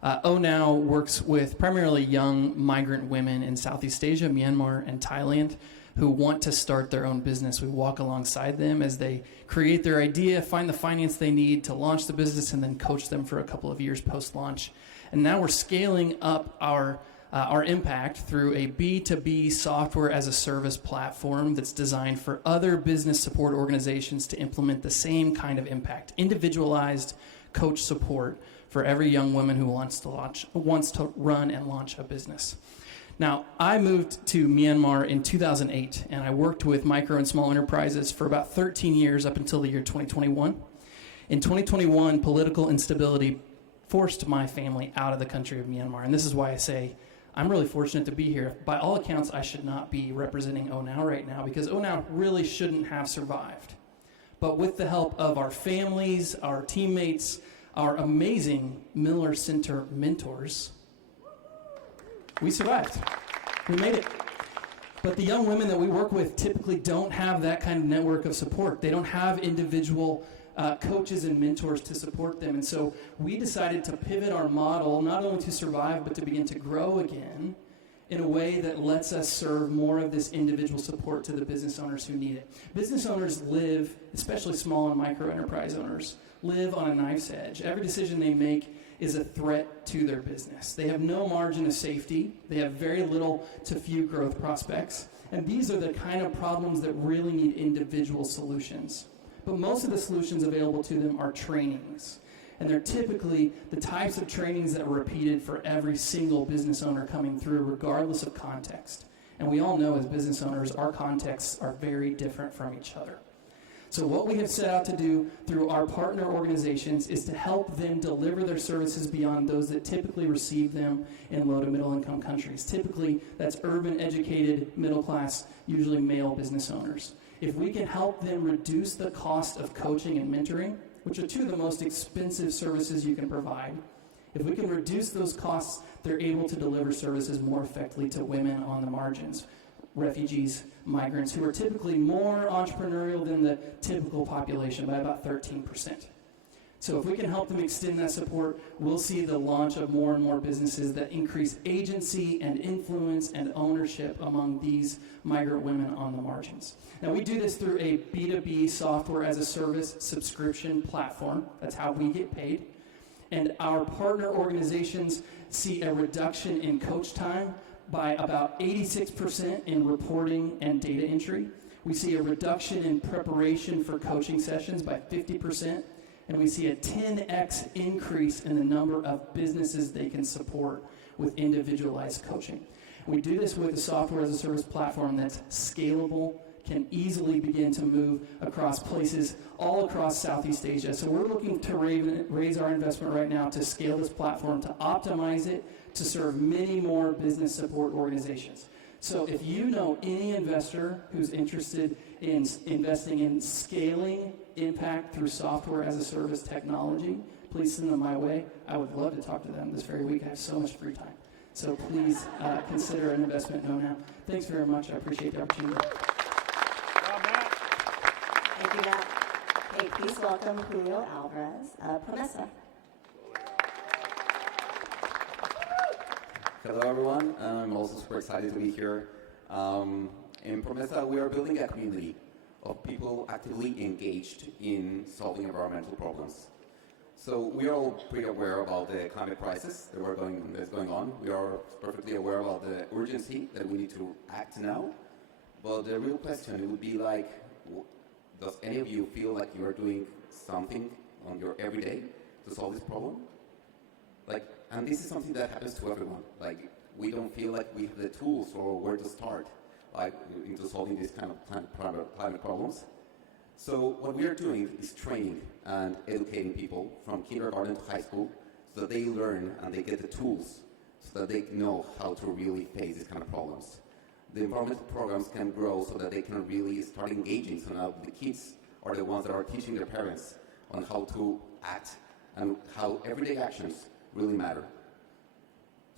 ONOW works with primarily young migrant women in Southeast Asia, Myanmar, and Thailand who want to start their own business. We walk alongside them as they create their idea, find the finance they need to launch the business, and then coach them for a couple of years post-launch. And now we're scaling up our impact through a B2B software as a service platform that's designed for other business support organizations to implement the same kind of impact, individualized coach support for every young woman who wants to run and launch a business. Now, I moved to Myanmar in 2008, and I worked with micro and small enterprises for about 13 years up until the year 2021. In 2021, political instability forced my family out of the country of Myanmar, and this is why I say I'm really fortunate to be here. By all accounts, I should not be representing ONOW right now because ONOW really shouldn't have survived. But with the help of our families, our teammates, our amazing Miller Center mentors, we survived. We made it. But the young women that we work with typically don't have that kind of network of support. They don't have individual coaches and mentors to support them. And so we decided to pivot our model not only to survive, but to begin to grow again in a way that lets us serve more of this individual support to the business owners who need it. Business owners live, especially small and micro enterprise owners, live on a knife's edge. Every decision they make is a threat to their business. They have no margin of safety. They have very little to few growth prospects. And these are the kind of problems that really need individual solutions. But most of the solutions available to them are trainings. And they're typically the types of trainings that are repeated for every single business owner coming through, regardless of context. And we all know as business owners, our contexts are very different from each other. So what we have set out to do through our partner organizations is to help them deliver their services beyond those that typically receive them in low to middle income countries. Typically, that's urban, educated, middle class, usually male business owners. If we can help them reduce the cost of coaching and mentoring, which are two of the most expensive services you can provide, if we can reduce those costs, they're able to deliver services more effectively to women on the margins, refugees, migrants, who are typically more entrepreneurial than the typical population by about 13%. So if we can help them extend that support, we'll see the launch of more and more businesses that increase agency and influence and ownership among these migrant women on the margins. Now, we do this through a B2B software as a service subscription platform. That's how we get paid. And our partner organizations see a reduction in coach time by about 86% in reporting and data entry. We see a reduction in preparation for coaching sessions by 50%. And we see a 10x increase in the number of businesses they can support with individualized coaching. We do this with a software as a service platform that's scalable, can easily begin to move across places all across Southeast Asia. So we're looking to raise our investment right now to scale this platform, to optimize it, to serve many more business support organizations. So if you know any investor who's interested in investing in scaling impact through software as a service technology, please send them my way. I would love to talk to them this very week. I have so much free time. So please consider an investment in ONOW. Thanks very much. I appreciate the opportunity. Thank you, Matt. Hey, please welcome Julio Alvarez of Promesa. Hello, everyone. I'm also super excited to be here. In Promesa, we are building a community of people actively engaged in solving environmental problems. So we are all pretty aware about the climate crisis that's going on. We are perfectly aware about the urgency that we need to act now. But the real question would be like, does any of you feel like you are doing something on your everyday to solve this problem? Like, and this is something that happens to everyone. Like, we don't feel like we have the tools or where to start, like, into solving these kind of climate problems. So what we are doing is training and educating people from kindergarten to high school so that they learn and they get the tools so that they know how to really face these kind of problems. The environmental programs can grow so that they can really start engaging. So now the kids are the ones that are teaching their parents on how to act and how everyday actions really matter.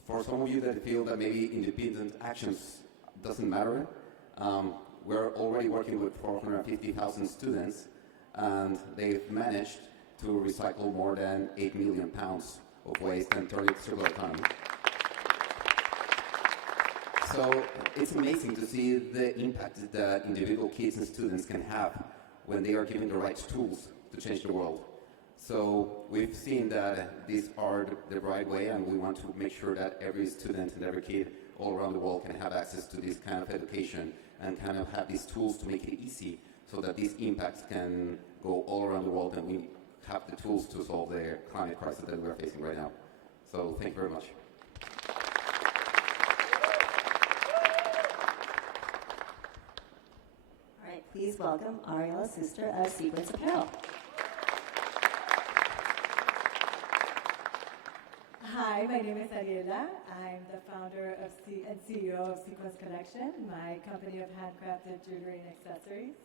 For some of you that feel that maybe independent actions doesn't matter, we're already working with 450,000 students, and they've managed to recycle more than 8 million pounds of waste and turn it to circular economy. So it's amazing to see the impact that individual kids and students can have when they are given the right tools to change the world. So we've seen that these are the right way, and we want to make sure that every student and every kid all around the world can have access to this kind of education and kind of have these tools to make it easy so that these impacts can go all around the world and we have the tools to solve the climate crisis that we're facing right now. So thank you very much. All right, please welcome Ariella Sister of Sequence Apparel. Hi, my name is Ariella. I'm the founder and CEO of Sequence Collection, my company of handcrafted jewelry and accessories,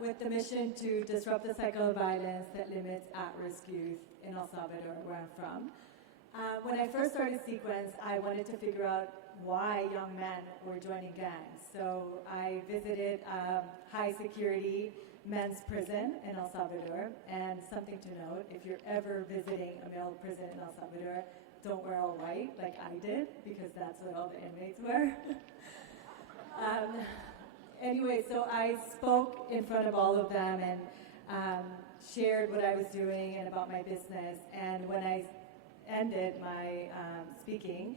with the mission to disrupt the cycle of violence that limits at-risk youth in El Salvador, where I'm from. When I first started Sequence, I wanted to figure out why young men were joining gangs. So I visited a high-security men's prison in El Salvador, and something to note, if you're ever visiting a male prison in El Salvador, don't wear all white like I did, because that's what all the inmates wear. Anyway, so I spoke in front of all of them and shared what I was doing and about my business, and when I ended my speaking,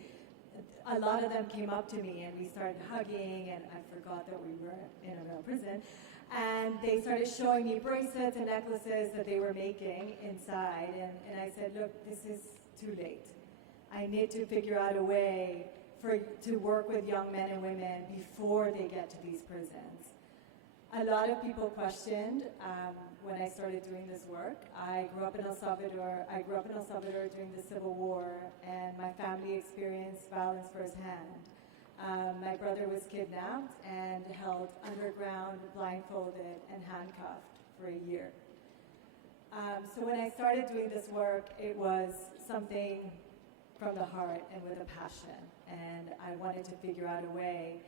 a lot of them came up to me and we started hugging, and I forgot that we were in a male prison. And they started showing me bracelets and necklaces that they were making inside. And I said, look, this is too late. I need to figure out a way to work with young men and women before they get to these prisons. A lot of people questioned when I started doing this work. I grew up in El Salvador during the Civil War, and my family experienced violence firsthand. My brother was kidnapped and held underground, blindfolded, and handcuffed for a year. So when I started doing this work, it was something from the heart and with a passion. And I wanted to figure out a way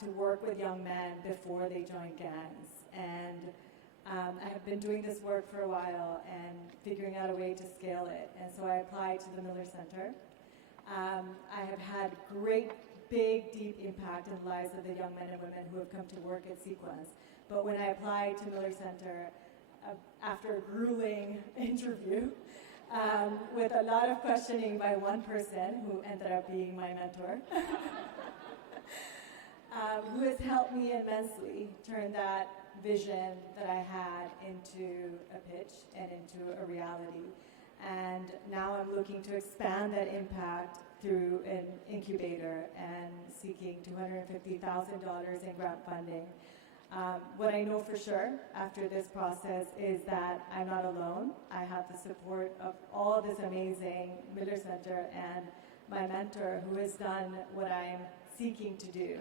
to work with young men before they join gangs. And I have been doing this work for a while and figuring out a way to scale it. And so I applied to the Miller Center. I have had great, big, deep impact in the lives of the young men and women who have come to work at Sequence. But when I applied to Miller Center, after a grueling interview, with a lot of questioning by one person who ended up being my mentor, who has helped me immensely turn that vision that I had into a pitch and into a reality. And now I'm looking to expand that impact through an incubator and seeking $250,000 in grant funding. What I know for sure after this process is that I'm not alone. I have the support of all this amazing Miller Center and my mentor who has done what I'm seeking to do.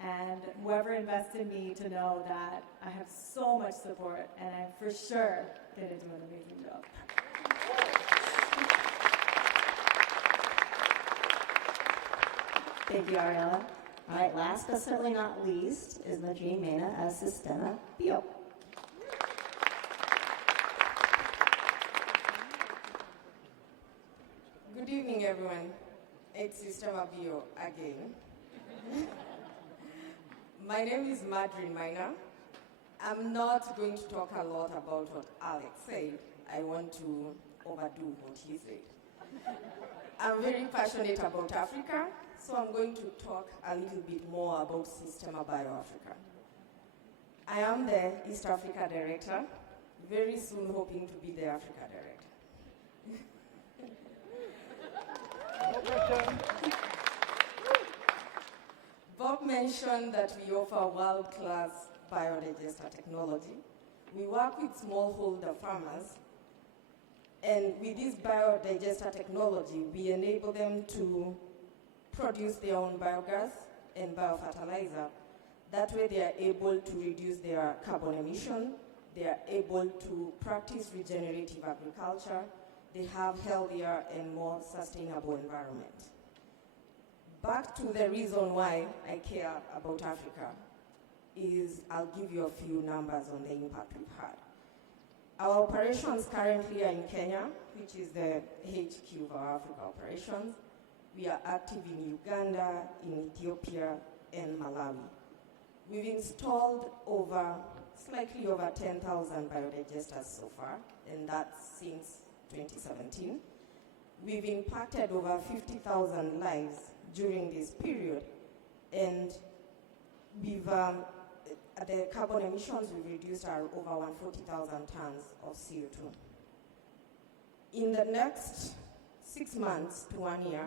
And whoever invests in me to know that I have so much support and I'm for sure going to do an amazing job. Thank you, Ariella. All right, last but certainly not least is Madrine Mena of Sistema.bio. Good evening, everyone. It's Sistema.bio again. My name is Madrine Mena. I'm not going to talk a lot about what Alex said. I want to overdo what he said. I'm very passionate about Africa, so I'm going to talk a little bit more about Sistema.bio Africa. I am the East Africa Director, very soon hoping to be the Africa Director. Congratulations. Bob mentioned that we offer world-class biodigester technology. We work with smallholder farmers, and with this biodigester technology, we enable them to produce their own biogas and biofertilizer. That way they are able to reduce their carbon emission, they are able to practice regenerative agriculture, they have healthier and more sustainable environment. Back to the reason why I care about Africa is I'll give you a few numbers on the impact we've had. Our operations currently are in Kenya, which is the HQ of our Africa operations. We are active in Uganda, in Ethiopia, and Malawi. We've installed slightly over 10,000 biodigesters so far, and that's since 2017. We've impacted over 50,000 lives during this period, and we've the carbon emissions we've reduced are over 140,000 tons of CO2. In the next 6 months to 1 year,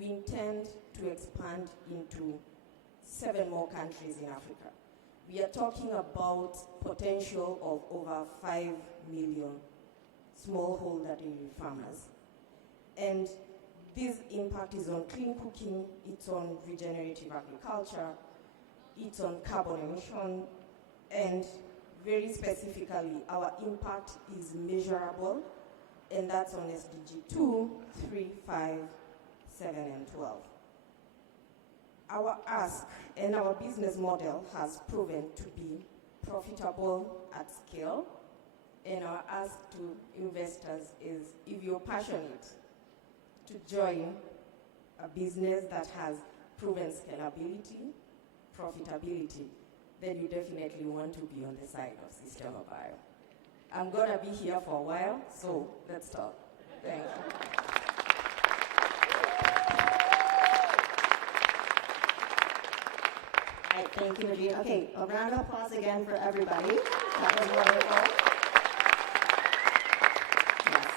we intend to expand into 7 more countries in Africa. We are talking about potential of over 5 million smallholder dairy farmers. And this impact is on clean cooking, it's on regenerative agriculture, it's on carbon emission, and very specifically, our impact is measurable, and that's on SDG 2, 3, 5, 7, and 12. Our ask and our business model has proven to be profitable at scale, and our ask to investors is, if you're passionate to join a business that has proven scalability, profitability, then you definitely want to be on the side of Sistema.bio. I'm going to be here for a while, so let's talk. Thank you. All right, thank you, Brigit. Okay, a round of applause again for everybody. That was wonderful. Yes.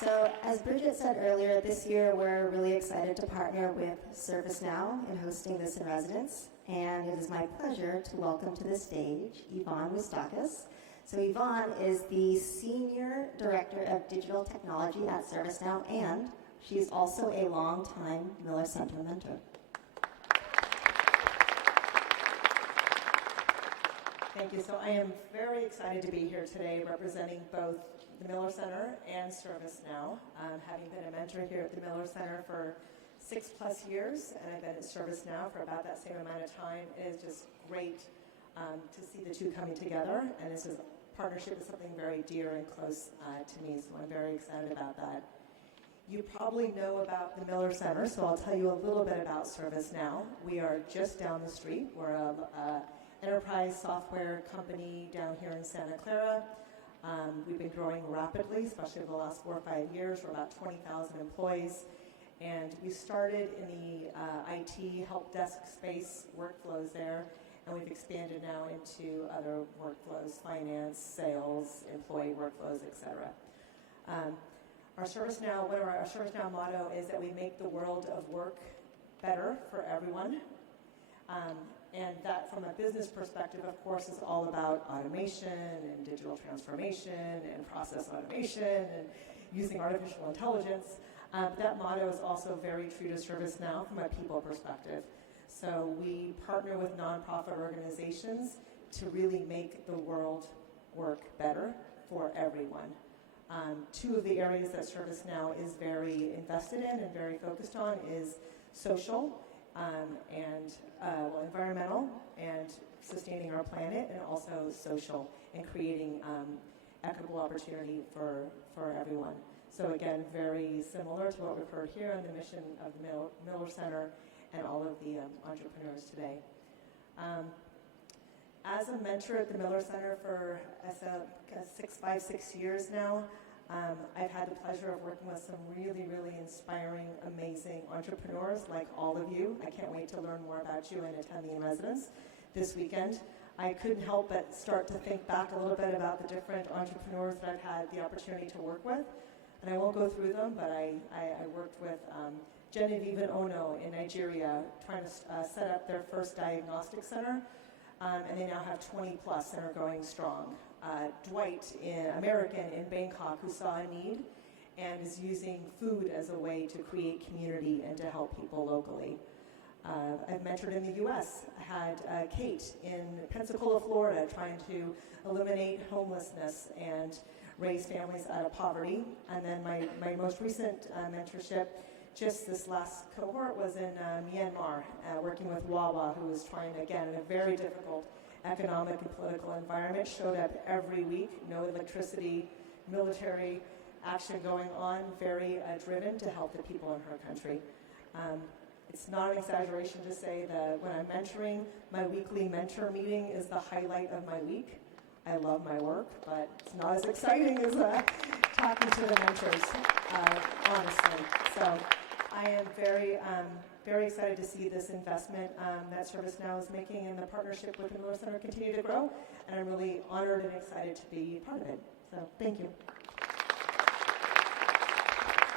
So, as Brigit said earlier, this year we're really excited to partner with ServiceNow in hosting this in residence. And it is my pleasure to welcome to the stage Yvonne Moustakis. So Yvonne is the Senior Director of Digital Technology at ServiceNow, and she's also a longtime Miller Center mentor. Thank you. So I am very excited to be here today representing both the Miller Center and ServiceNow. Having been a mentor here at the Miller Center for 6+ years, and I've been at ServiceNow for about that same amount of time. It is just great to see the two coming together, and this partnership is something very dear and close to me, so I'm very excited about that. You probably know about the Miller Center, so I'll tell you a little bit about ServiceNow. We are just down the street. We're an enterprise software company down here in Santa Clara. We've been growing rapidly, especially over the last 4 or 5 years. We're about 20,000 employees. And we started in the IT help desk space, workflows there, and we've expanded now into other workflows, finance, sales, employee workflows, etc. Our ServiceNow motto is that we make the world of work better for everyone. And that from a business perspective, of course, is all about automation and digital transformation and process automation and using artificial intelligence. That motto is also very true to ServiceNow from a people perspective. So we partner with nonprofit organizations to really make the world work better for everyone. 2 of the areas that ServiceNow is very invested in and very focused on is social and environmental and sustaining our planet, and also social and creating equitable opportunity for everyone. So again, very similar to what we've heard here on the mission of the Miller Center and all of the entrepreneurs today. As a mentor at the Miller Center for 6 years now, I've had the pleasure of working with some really, really inspiring, amazing entrepreneurs like all of you. I can't wait to learn more about you and attend the in-residence this weekend. I couldn't help but start to think back a little bit about the different entrepreneurs that I've had the opportunity to work with. And I won't go through them, but I worked with Genevieve and ONOW in Nigeria trying to set up their first diagnostic center, and they now have 20 plus and are growing strong. Dwight, American in Bangkok, who saw a need and is using food as a way to create community and to help people locally. I've mentored in the US. I had Kate in Pensacola, Florida, trying to eliminate homelessness and raise families out of poverty. And then my most recent mentorship, just this last cohort, was in Myanmar, working with Wawa, who was trying, again, in a very difficult economic and political environment, showed up every week, no electricity, military action going on, very driven to help the people in her country. It's not an exaggeration to say that when I'm mentoring, my weekly mentor meeting is the highlight of my week. I love my work, but it's not as exciting as talking to the mentors, honestly. So I am very excited to see this investment that ServiceNow is making and the partnership with the Miller Center continue to grow, and I'm really honored and excited to be part of it. So thank you.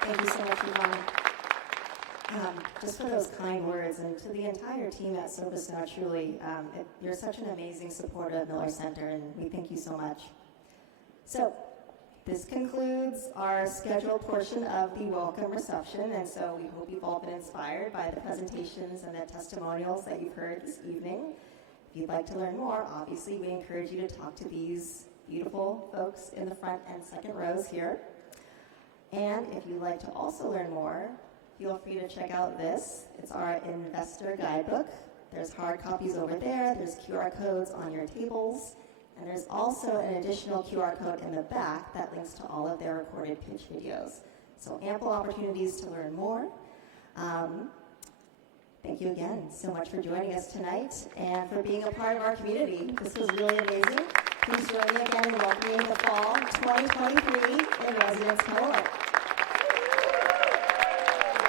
Thank you so much, Yvonne. Just for those kind words, and to the entire team at ServiceNow, truly, you're such an amazing supporter of Miller Center, and we thank you so much. So, this concludes our scheduled portion of the welcome reception, and so we hope you've all been inspired by the presentations and the testimonials that you've heard this evening. If you'd like to learn more, obviously we encourage you to talk to these beautiful folks in the front and second rows here. And if you'd like to also learn more, feel free to check out this. It's our investor guidebook. There's hard copies over there. There's QR codes on your tables. And there's also an additional QR code in the back that links to all of their recorded pitch videos. So ample opportunities to learn more. Thank you again so much for joining us tonight and for being a part of our community. This was really amazing. Please join me again in welcoming the fall 2023 in Residence Cohort.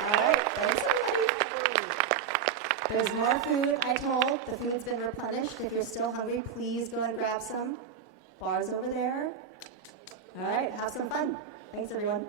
All right, thanks everybody. There's more food, I told. The food's been replenished. If you're still hungry, please go and grab some. Bars over there. All right, have some fun. Thanks, everyone.